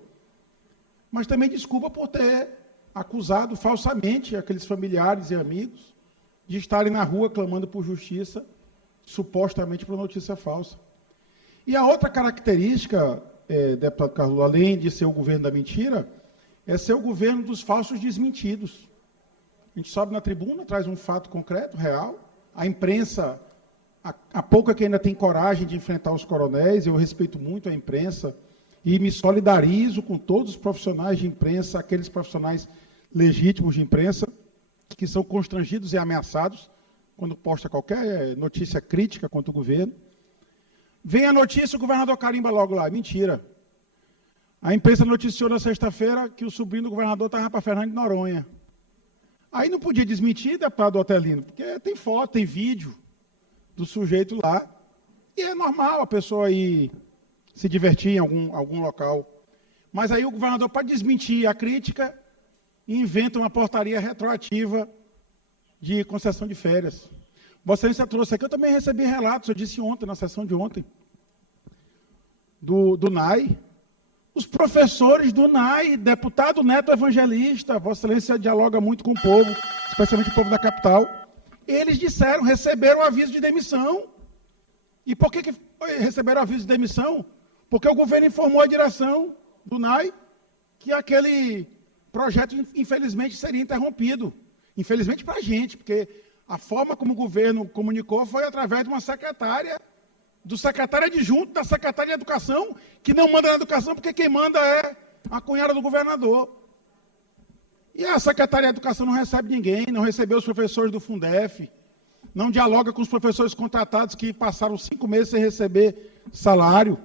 Mas também desculpa por ter acusado falsamente aqueles familiares e amigos de estarem na rua clamando por justiça, supostamente por notícia falsa. E a outra característica, deputado Carlos, além de ser o governo da mentira, é ser o governo dos falsos desmentidos. A gente sobe na tribuna, traz um fato concreto, real. A imprensa, há pouco é que ainda tem coragem de enfrentar os coronéis, eu respeito muito a imprensa e me solidarizo com todos os profissionais de imprensa, aqueles profissionais legítimos de imprensa, que são constrangidos e ameaçados quando posta qualquer notícia crítica contra o governo. Vem a notícia, o governador carimba logo lá. Mentira. A imprensa noticiou na sexta-feira que o sobrinho do governador estava para Fernando de Noronha. Aí não podia desmentir, deputado Otelino, porque tem foto, tem vídeo do sujeito lá. E é normal a pessoa ir se divertir em algum local. Mas aí o governador, para desmentir a crítica, inventa uma portaria retroativa de concessão de férias. Vossa Excelência trouxe aqui, eu também recebi relatos, eu disse ontem, na sessão de ontem, do NAI. Os professores do NAI, deputado Neto Evangelista, Vossa Excelência dialoga muito com o povo, especialmente o povo da capital, eles disseram, receberam aviso de demissão. E por que receberam aviso de demissão? Porque o governo informou a direção do NAI que aquele projeto, infelizmente, seria interrompido. Infelizmente para a gente, porque a forma como o governo comunicou foi através de uma secretária, do secretário adjunto da secretária de Educação, que não manda na educação, porque quem manda é a cunhada do governador. E a secretária de Educação não recebe ninguém, não recebeu os professores do Fundef, não dialoga com os professores contratados que passaram 5 meses sem receber salário,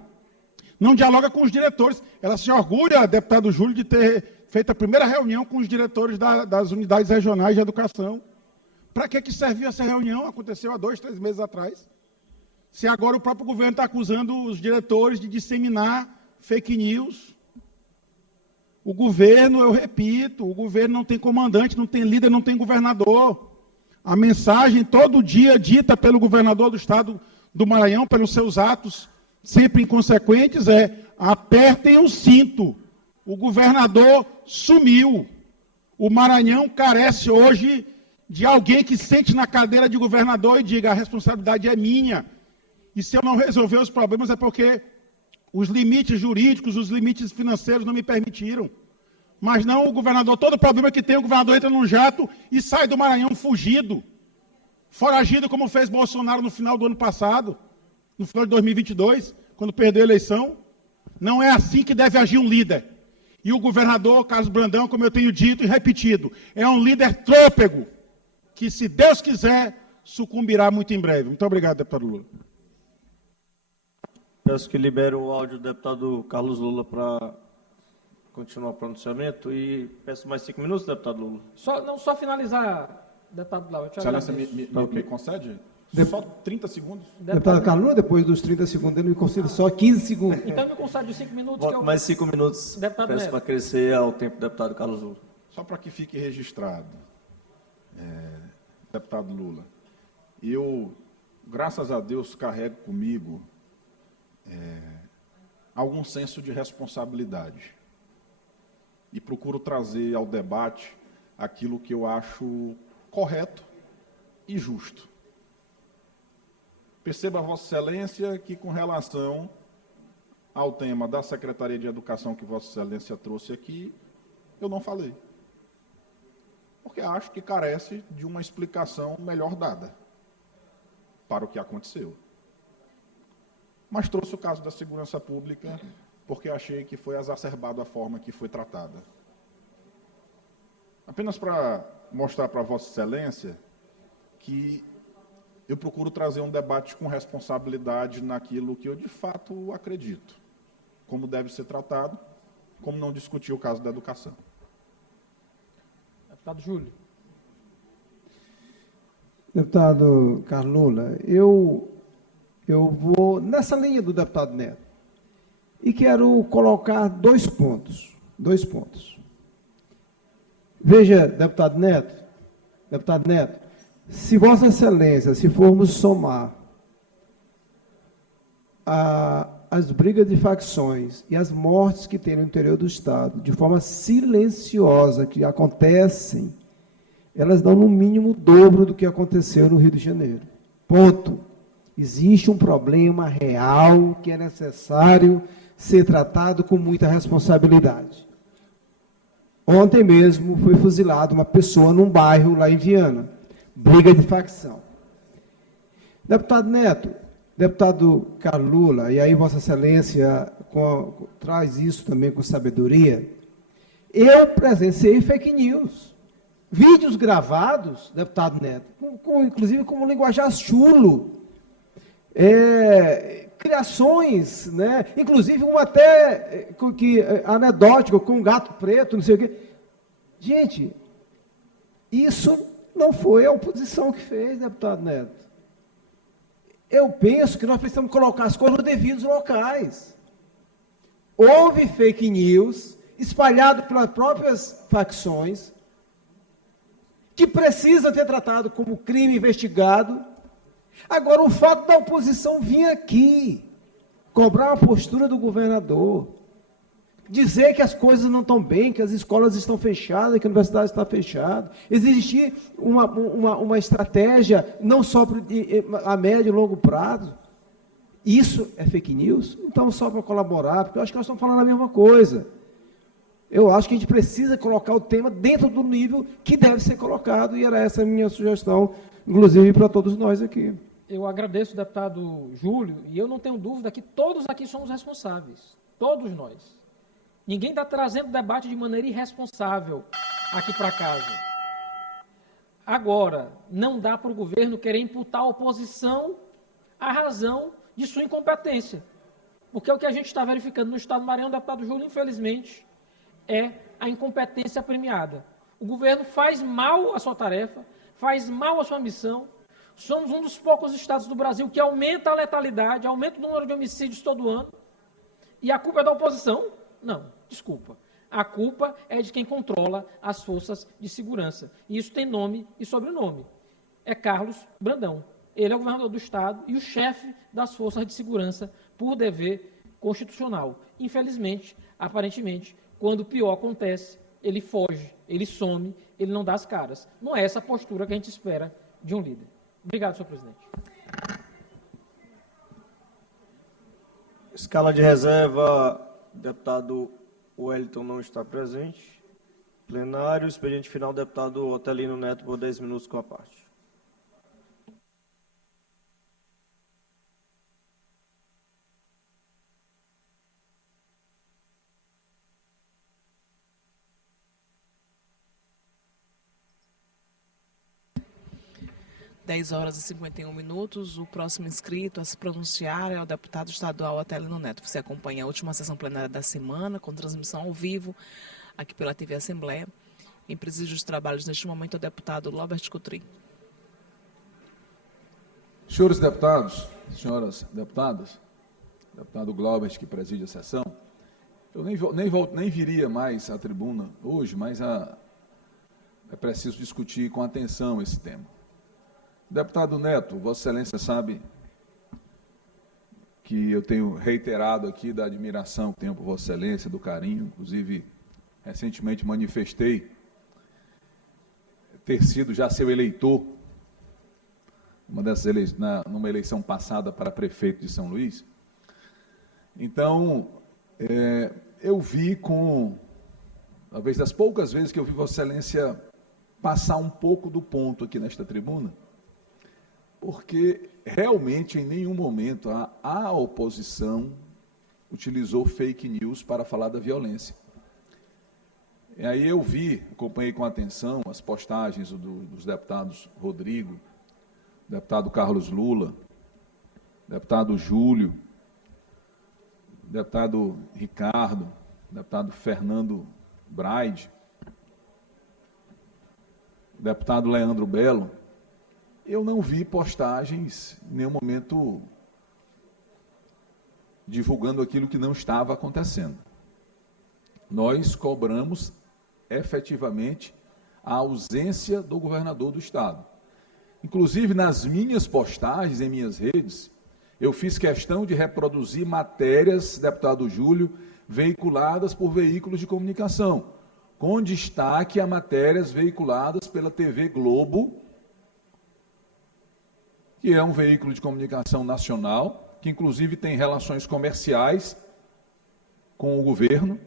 não dialoga com os diretores. Ela se orgulha, deputado Júlio, de ter feito a primeira reunião com os diretores das unidades regionais de educação. Para que serviu essa reunião? Aconteceu há 2, 3 meses atrás. Se agora o próprio governo está acusando os diretores de disseminar fake news. O governo, eu repito, o governo não tem comandante, não tem líder, não tem governador. A mensagem todo dia dita pelo governador do estado do Maranhão, pelos seus atos sempre inconsequentes, é: apertem o cinto. O governador sumiu. O Maranhão carece hoje de alguém que sente na cadeira de governador e diga: a responsabilidade é minha. E se eu não resolver os problemas é porque os limites jurídicos, os limites financeiros não me permitiram. Mas não o governador, todo problema que tem, o governador entra num jato e sai do Maranhão fugido. Foragido como fez Bolsonaro no final do ano passado, no final de 2022, quando perdeu a eleição. Não é assim que deve agir um líder. E o governador Carlos Brandão, como eu tenho dito e repetido, é um líder trôpego, que, se Deus quiser, sucumbirá muito em breve. Muito obrigado, deputado Lula. Peço que libere o áudio do deputado Carlos Lula para continuar o pronunciamento e peço mais 5 minutos, deputado Lula. Só finalizar, deputado Blau. Excelência, me concede? Só 30 segundos. Deputado Carlos Lula, depois dos 30 segundos, ele me concede só 15 segundos. Então me concede os 5 minutos. Voto mais 5 minutos. Deputado Peço para crescer ao tempo do deputado Carlos Lula. Só para que fique registrado, deputado Lula, eu, graças a Deus, carrego comigo algum senso de responsabilidade e procuro trazer ao debate aquilo que eu acho correto e justo. Perceba, Vossa Excelência, que com relação ao tema da Secretaria de Educação que Vossa Excelência trouxe aqui, eu não falei. Porque acho que carece de uma explicação melhor dada para o que aconteceu. Mas trouxe o caso da segurança pública porque achei que foi exacerbado a forma que foi tratada. Apenas para mostrar para Vossa Excelência que eu procuro trazer um debate com responsabilidade naquilo que eu de fato acredito, como deve ser tratado, como não discutir o caso da educação. Deputado Júlio. Deputado Carlos Lula, eu vou nessa linha do deputado Neto e quero colocar dois pontos. Veja, deputado Neto, se Vossa Excelência, se formos somar as brigas de facções e as mortes que tem no interior do Estado, de forma silenciosa, que acontecem, elas dão no mínimo o dobro do que aconteceu no Rio de Janeiro. Ponto. Existe um problema real que é necessário ser tratado com muita responsabilidade. Ontem mesmo foi fuzilada uma pessoa num bairro lá em Viana. Briga de facção. Deputado Neto, deputado Carlos Lula, e aí Vossa Excelência traz isso também com sabedoria, eu presenciei fake news. Vídeos gravados, deputado Neto, inclusive como linguajar chulo, criações, né? Inclusive uma até anedótica, com um gato preto, não sei o quê. Gente, isso não foi a oposição que fez, deputado Neto. Eu penso que nós precisamos colocar as coisas nos devidos locais. Houve fake news espalhado pelas próprias facções, que precisa ser tratado como crime investigado. Agora, o fato da oposição vir aqui, cobrar a postura do governador, dizer que as coisas não estão bem, que as escolas estão fechadas, que a universidade está fechada, existir uma estratégia não só a médio e longo prazo, isso é fake news? Então, só para colaborar, porque eu acho que nós estamos falando a mesma coisa. Eu acho que a gente precisa colocar o tema dentro do nível que deve ser colocado, e era essa a minha sugestão, inclusive para todos nós aqui. Eu agradeço, deputado Júlio, e eu não tenho dúvida que todos aqui somos responsáveis, todos nós. Ninguém está trazendo o debate de maneira irresponsável aqui para casa. Agora, não dá para o governo querer imputar à oposição a razão de sua incompetência, porque o que a gente está verificando no Estado do Maranhão, deputado Júlio, infelizmente, é a incompetência premiada. O governo faz mal a sua tarefa, faz mal a sua missão. Somos um dos poucos estados do Brasil que aumenta a letalidade, aumenta o número de homicídios todo ano. E a culpa é da oposição? Não, desculpa. A culpa é de quem controla as forças de segurança. E isso tem nome e sobrenome. É Carlos Brandão. Ele é o governador do estado e o chefe das forças de segurança por dever constitucional. Infelizmente, aparentemente, quando o pior acontece, ele foge, ele some, ele não dá as caras. Não é essa a postura que a gente espera de um líder. Obrigado, senhor presidente. Escala de reserva, deputado Wellington não está presente. Plenário, expediente final, deputado Otelino Neto, por 10 minutos com a parte. Horas e 51 minutos. O próximo inscrito a se pronunciar é o deputado estadual Otelino Neto. Você acompanha a última sessão plenária da semana, com transmissão ao vivo, aqui pela TV Assembleia. Em presídio dos trabalhos, neste momento, é o deputado Lobert Coutrin. Senhores deputados, senhoras deputadas, deputado Glaubert, que preside a sessão, eu nem viria mais à tribuna hoje, mas é preciso discutir com atenção esse tema. Deputado Neto, Vossa Excelência sabe que eu tenho reiterado aqui da admiração que tenho por Vossa Excelência, do carinho, inclusive recentemente manifestei ter sido já seu eleitor, numa eleição passada para prefeito de São Luís. Então, eu vi talvez das poucas vezes que eu vi Vossa Excelência passar um pouco do ponto aqui nesta tribuna, porque realmente em nenhum momento a oposição utilizou fake news para falar da violência. E aí eu acompanhei com atenção as postagens dos deputados Rodrigo, deputado Carlos Lula, deputado Júlio, deputado Ricardo, deputado Fernando Braide, deputado Leandro Belo, eu não vi postagens em nenhum momento divulgando aquilo que não estava acontecendo. Nós cobramos efetivamente a ausência do governador do Estado. Inclusive, nas minhas postagens, em minhas redes, eu fiz questão de reproduzir matérias, deputado Júlio, veiculadas por veículos de comunicação, com destaque a matérias veiculadas pela TV Globo, que é um veículo de comunicação nacional, que inclusive tem relações comerciais com o governo,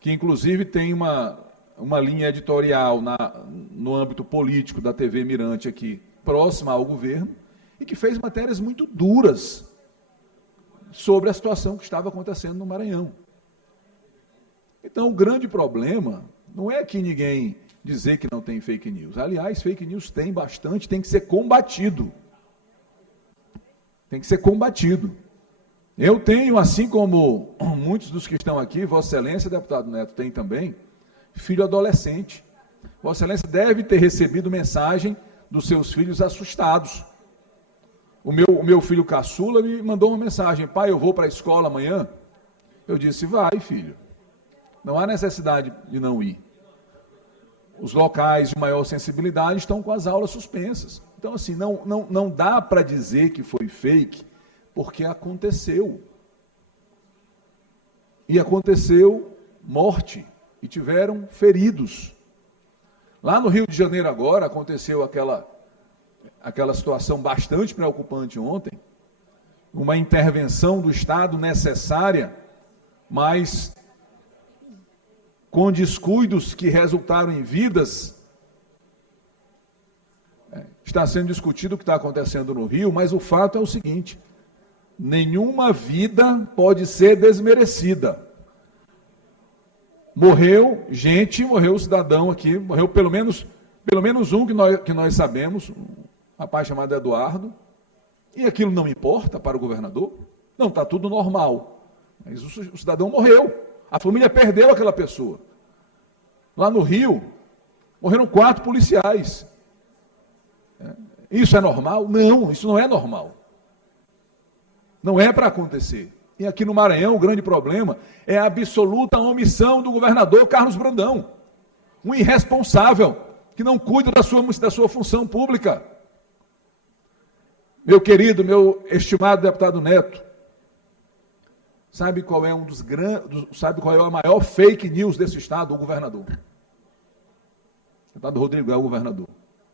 que inclusive tem uma linha editorial no âmbito político da TV Mirante aqui, próxima ao governo, e que fez matérias muito duras sobre a situação que estava acontecendo no Maranhão. Então, o grande problema não é que ninguém dizer que não tem fake news. Aliás, fake news tem bastante, tem que ser combatido. Tem que ser combatido. Eu tenho, assim como muitos dos que estão aqui, Vossa Excelência, deputado Neto, tem também, filho adolescente. Vossa Excelência deve ter recebido mensagem dos seus filhos assustados. O meu filho caçula me mandou uma mensagem: pai, eu vou para a escola amanhã? Eu disse: vai, filho. Não há necessidade de não ir. Os locais de maior sensibilidade estão com as aulas suspensas. Então, assim, não dá para dizer que foi fake, porque aconteceu. E aconteceu morte, e tiveram feridos. Lá no Rio de Janeiro agora, aconteceu aquela situação bastante preocupante ontem, uma intervenção do Estado necessária, mas com descuidos que resultaram em vidas. Está sendo discutido o que está acontecendo no Rio, mas o fato é o seguinte: nenhuma vida pode ser desmerecida. Morreu gente, morreu cidadão aqui, morreu pelo menos um que nós sabemos, um rapaz chamado Eduardo, e aquilo não importa para o governador? Não, está tudo normal. Mas o cidadão morreu, a família perdeu aquela pessoa. Lá no Rio, morreram 4 policiais. Isso é normal? Não, isso não é normal. Não é para acontecer. E aqui no Maranhão, o grande problema é a absoluta omissão do governador Carlos Brandão, um irresponsável que não cuida da sua função pública. Meu querido, meu estimado deputado Neto, sabe qual é a maior fake news desse estado? O governador. O deputado Rodrigo é o governador.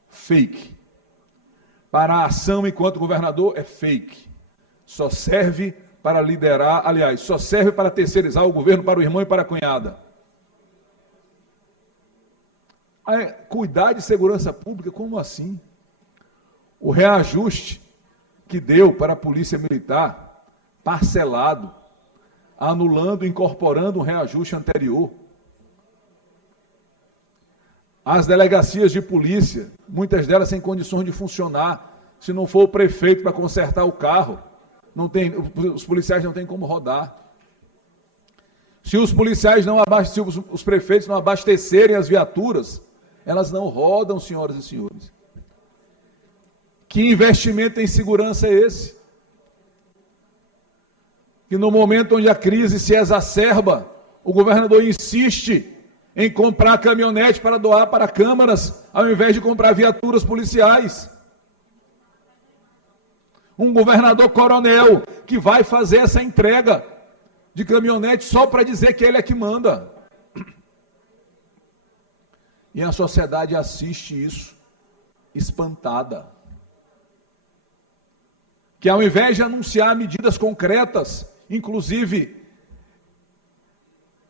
Fake. Para a ação enquanto governador é fake. Só serve para liderar, aliás, só serve para terceirizar o governo para o irmão e para a cunhada. Cuidar de segurança pública, como assim? O reajuste que deu para a Polícia Militar, parcelado, anulando, incorporando um reajuste anterior. As delegacias de polícia, muitas delas sem condições de funcionar, se não for o prefeito para consertar o carro, os policiais não têm como rodar. Se os os prefeitos não abastecerem as viaturas, elas não rodam, senhoras e senhores. Que investimento em segurança é esse? Que no momento onde a crise se exacerba, o governador insiste em comprar caminhonete para doar para câmaras, ao invés de comprar viaturas policiais. Um governador coronel que vai fazer essa entrega de caminhonete só para dizer que ele é que manda. E a sociedade assiste isso, espantada. Que ao invés de anunciar medidas concretas, inclusive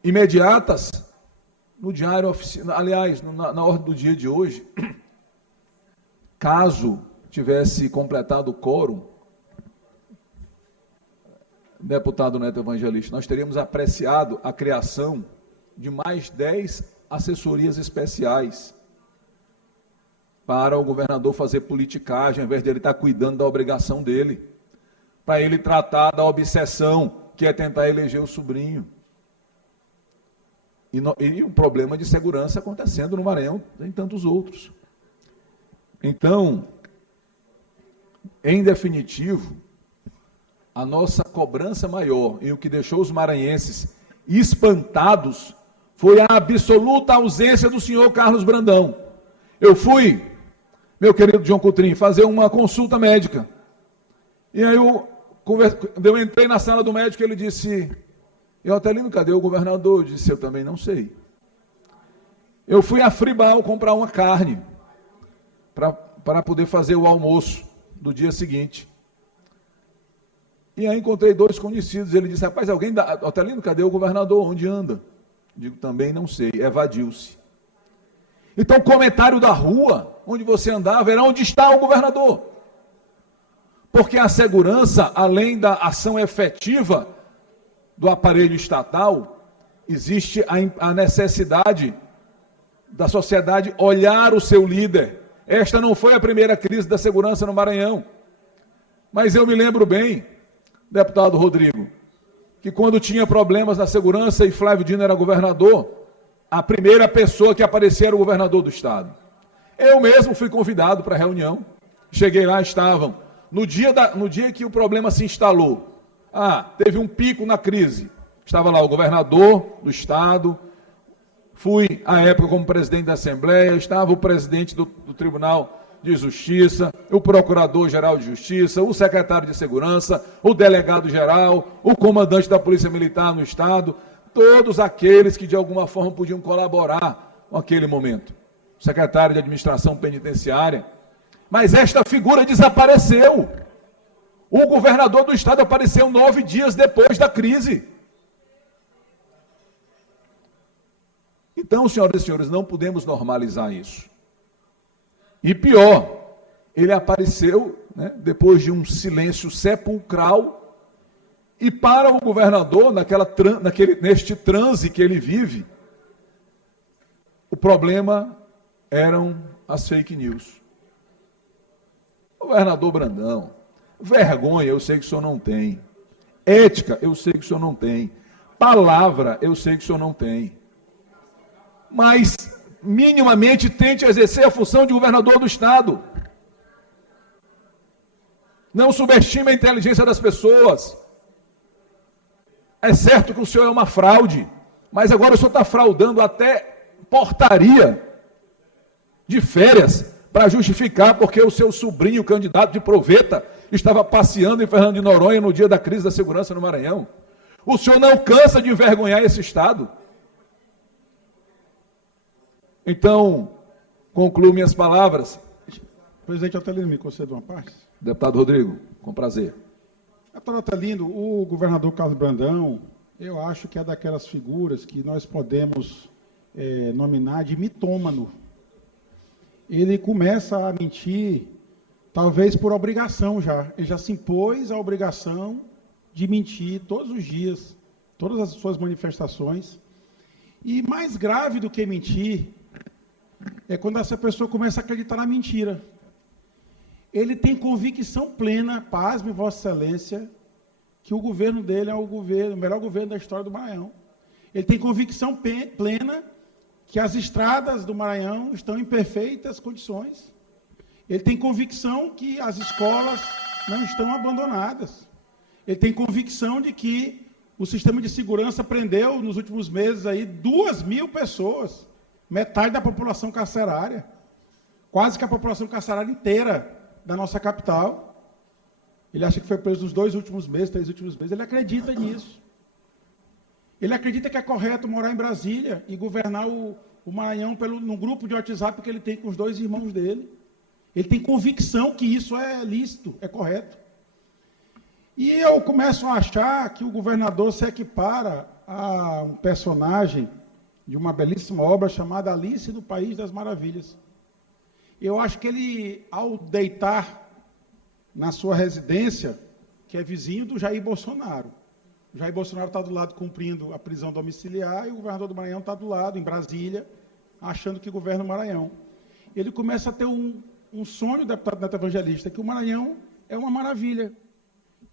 imediatas, no diário oficial, aliás, na ordem do dia de hoje, caso tivesse completado o quórum, deputado Neto Evangelista, nós teríamos apreciado a criação de mais 10 assessorias especiais para o governador fazer politicagem, ao invés de ele estar cuidando da obrigação dele, para ele tratar da obsessão, que é tentar eleger o sobrinho. e um problema de segurança acontecendo no Maranhão e em tantos outros. Então, em definitivo, a nossa cobrança maior e o que deixou os maranhenses espantados foi a absoluta ausência do senhor Carlos Brandão. Eu fui, meu querido João Coutrinho, fazer uma consulta médica. E aí eu entrei na sala do médico e ele disse: Otelino, cadê o governador? Eu disse: eu também não sei. Eu fui a Fribal comprar uma carne para poder fazer o almoço do dia seguinte. E aí encontrei 2 conhecidos. Ele disse: rapaz, Otelino, cadê o governador? Onde anda? Digo: também não sei, evadiu-se. Então, comentário da rua, onde você andava, era: onde está o governador? Porque a segurança, além da ação efetiva do aparelho estatal, existe a necessidade da sociedade olhar o seu líder. Esta não foi a primeira crise da segurança no Maranhão. Mas eu me lembro bem, deputado Rodrigo, que quando tinha problemas na segurança e Flávio Dino era governador, a primeira pessoa que aparecia era o governador do estado. Eu mesmo fui convidado para a reunião, cheguei lá, estavam, no dia que o problema se instalou, teve um pico na crise, estava lá o governador do estado, fui, à época, como presidente da Assembleia, estava o presidente do Tribunal de Justiça, o Procurador-Geral de Justiça, o secretário de Segurança, o delegado-geral, o comandante da Polícia Militar no Estado, todos aqueles que de alguma forma podiam colaborar com aquele momento. O secretário de Administração Penitenciária. Mas esta figura desapareceu. O governador do Estado apareceu 9 dias depois da crise. Então, senhoras e senhores, não podemos normalizar isso. E pior, ele apareceu, depois de um silêncio sepulcral, e para o governador, neste transe que ele vive, o problema eram as fake news. Governador Brandão, vergonha eu sei que o senhor não tem, ética eu sei que o senhor não tem, palavra eu sei que o senhor não tem, mas minimamente tente exercer a função de governador do Estado. Não subestime a inteligência das pessoas. É certo que o senhor é uma fraude, mas agora o senhor está fraudando até portaria de férias para justificar porque o seu sobrinho, candidato de proveta, estava passeando em Fernando de Noronha no dia da crise da segurança no Maranhão. O senhor não cansa de envergonhar esse Estado? Então, concluo minhas palavras. Presidente Otelino, me conceda uma parte? Deputado Rodrigo, com prazer. Deputado Otelino, o governador Carlos Brandão, eu acho que é daquelas figuras que nós podemos nominar de mitômano. Ele começa a mentir, talvez por obrigação já. Ele já se impôs a obrigação de mentir todos os dias, todas as suas manifestações. E mais grave do que mentir é quando essa pessoa começa a acreditar na mentira. Ele tem convicção plena, pasme, Vossa Excelência, que o governo dele é o melhor governo da história do Maranhão. Ele tem convicção plena que as estradas do Maranhão estão em perfeitas condições. Ele tem convicção que as escolas não estão abandonadas. Ele tem convicção de que o sistema de segurança prendeu, nos últimos meses, 2.000 pessoas, metade da população carcerária, quase que a população carcerária inteira da nossa capital. Ele acha que foi preso nos 3 últimos meses. Ele acredita nisso. Ele acredita que é correto morar em Brasília e governar o Maranhão num grupo de WhatsApp que ele tem com os 2 irmãos dele. Ele tem convicção que isso é lícito, é correto. E eu começo a achar que o governador se equipara a um personagem de uma belíssima obra chamada Alice no País das Maravilhas. Eu acho que ele, ao deitar na sua residência, que é vizinho do Jair Bolsonaro, o Jair Bolsonaro está do lado cumprindo a prisão domiciliar e o governador do Maranhão está do lado, em Brasília, achando que governa o Maranhão. Ele começa a ter um sonho, deputado Neto Evangelista, que o Maranhão é uma maravilha,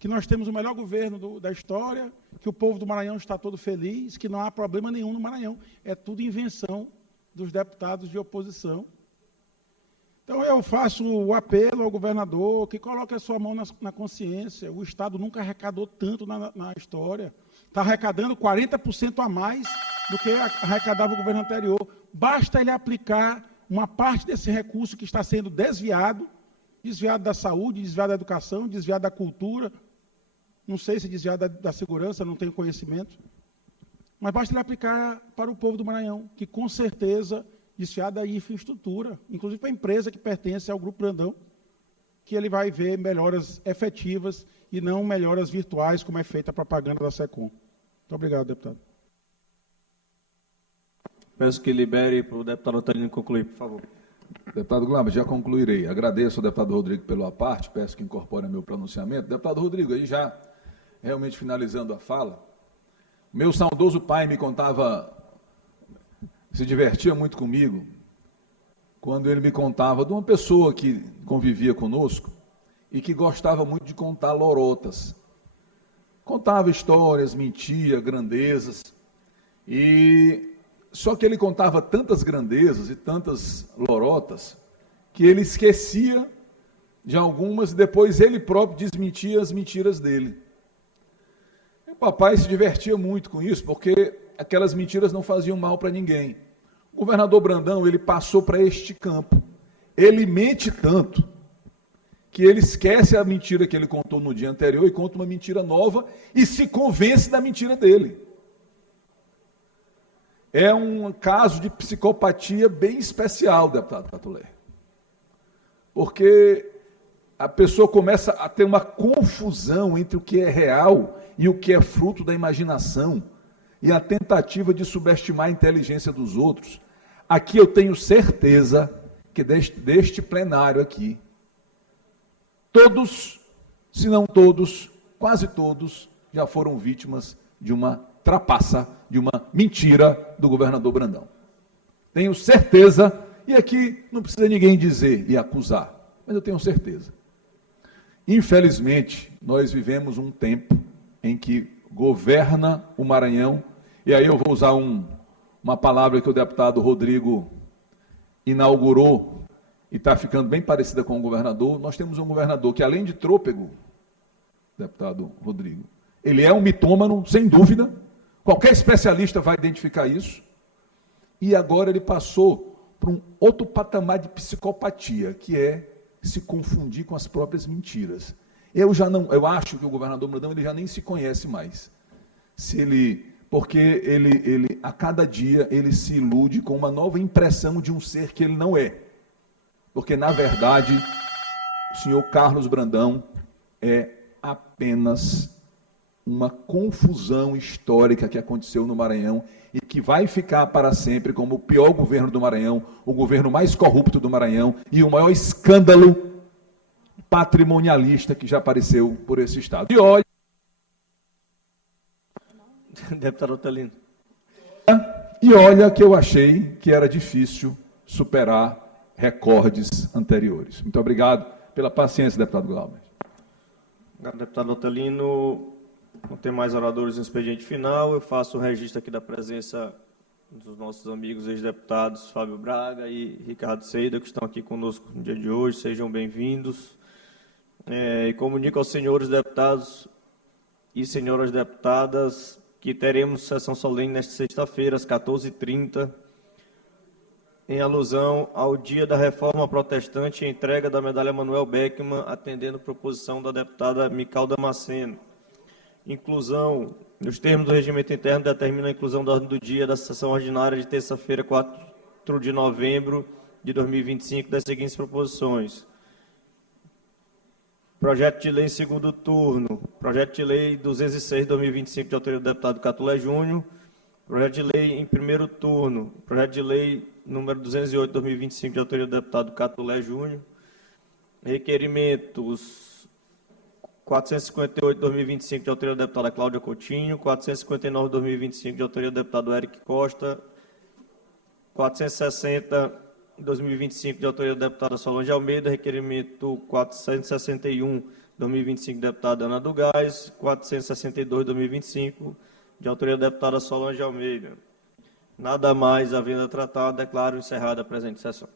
que nós temos o melhor governo da história, que o povo do Maranhão está todo feliz, que não há problema nenhum no Maranhão. É tudo invenção dos deputados de oposição. Então, eu faço o apelo ao governador que coloque a sua mão na consciência. O Estado nunca arrecadou tanto na história. Está arrecadando 40% a mais do que arrecadava o governo anterior. Basta ele aplicar uma parte desse recurso que está sendo desviado da saúde, desviado da educação, desviado da cultura, não sei se desviado da segurança, não tenho conhecimento, mas basta ele aplicar para o povo do Maranhão, que com certeza desviado da infraestrutura, inclusive para a empresa que pertence ao Grupo Brandão, que ele vai ver melhoras efetivas e não melhoras virtuais, como é feita a propaganda da SECOM. Muito obrigado, deputado. Peço que libere para o deputado Otelino concluir, por favor. Deputado Glauber, já concluirei. Agradeço ao deputado Rodrigo pela parte, peço que incorpore meu pronunciamento. Deputado Rodrigo, aí já realmente finalizando a fala, meu saudoso pai me contava, se divertia muito comigo, quando ele me contava de uma pessoa que convivia conosco e que gostava muito de contar lorotas. Contava histórias, mentia, grandezas, só que ele contava tantas grandezas e tantas lorotas que ele esquecia de algumas e depois ele próprio desmentia as mentiras dele. O papai se divertia muito com isso, porque aquelas mentiras não faziam mal para ninguém. O governador Brandão, ele passou para este campo. Ele mente tanto que ele esquece a mentira que ele contou no dia anterior e conta uma mentira nova e se convence da mentira dele. É um caso de psicopatia bem especial, deputado Catulé. Porque a pessoa começa a ter uma confusão entre o que é real e o que é fruto da imaginação e a tentativa de subestimar a inteligência dos outros. Aqui eu tenho certeza que deste plenário aqui, todos, se não todos, quase todos, já foram vítimas de uma trapaça, de uma mentira do governador Brandão. Tenho certeza, e aqui não precisa ninguém dizer e acusar, mas eu tenho certeza. Infelizmente, nós vivemos um tempo em que governa o Maranhão, e aí eu vou usar uma palavra que o deputado Rodrigo inaugurou, e está ficando bem parecida com o governador. Nós temos um governador que, além de trôpego, deputado Rodrigo, ele é um mitômano, sem dúvida, qualquer especialista vai identificar isso, e agora ele passou para um outro patamar de psicopatia, que é se confundir com as próprias mentiras. Eu acho que o governador Brandão ele já nem se conhece mais. Porque ele a cada dia ele se ilude com uma nova impressão de um ser que ele não é. Porque na verdade o senhor Carlos Brandão é apenas uma confusão histórica que aconteceu no Maranhão e que vai ficar para sempre como o pior governo do Maranhão, o governo mais corrupto do Maranhão e o maior escândalo patrimonialista que já apareceu por esse Estado. E olha... Deputado Otelino. E olha que eu achei que era difícil superar recordes anteriores. Muito obrigado pela paciência, deputado Glauber. Obrigado, deputado Otelino. Não tem mais oradores no expediente final. Eu faço o registro aqui da presença dos nossos amigos ex-deputados Fábio Braga e Ricardo Seida, que estão aqui conosco no dia de hoje. Sejam bem-vindos. E comunico aos senhores deputados e senhoras deputadas que teremos sessão solene nesta sexta-feira, às 14h30, em alusão ao Dia da Reforma Protestante e entrega da medalha Manuel Beckmann, atendendo a proposição da deputada Mical Damasceno. Inclusão, nos termos do regimento interno, determina a inclusão da ordem do dia da sessão ordinária de terça-feira, 4 de novembro de 2025, das seguintes proposições. Projeto de lei em segundo turno. Projeto de lei 206 de 2025, de autoria do deputado Catulé Júnior. Projeto de lei em primeiro turno. Projeto de lei número 208 de 2025, de autoria do deputado Catulé Júnior. Requerimentos 458 de 2025, de autoria da deputada Cláudia Coutinho. 459 de 2025, de autoria do deputado Eric Costa. 460 2025, de autoria da deputada Solange Almeida, requerimento 461, 2025, deputada Ana do Gás, 462, 2025, de autoria da deputada Solange Almeida. Nada mais havendo a tratar, declaro encerrada a presente sessão.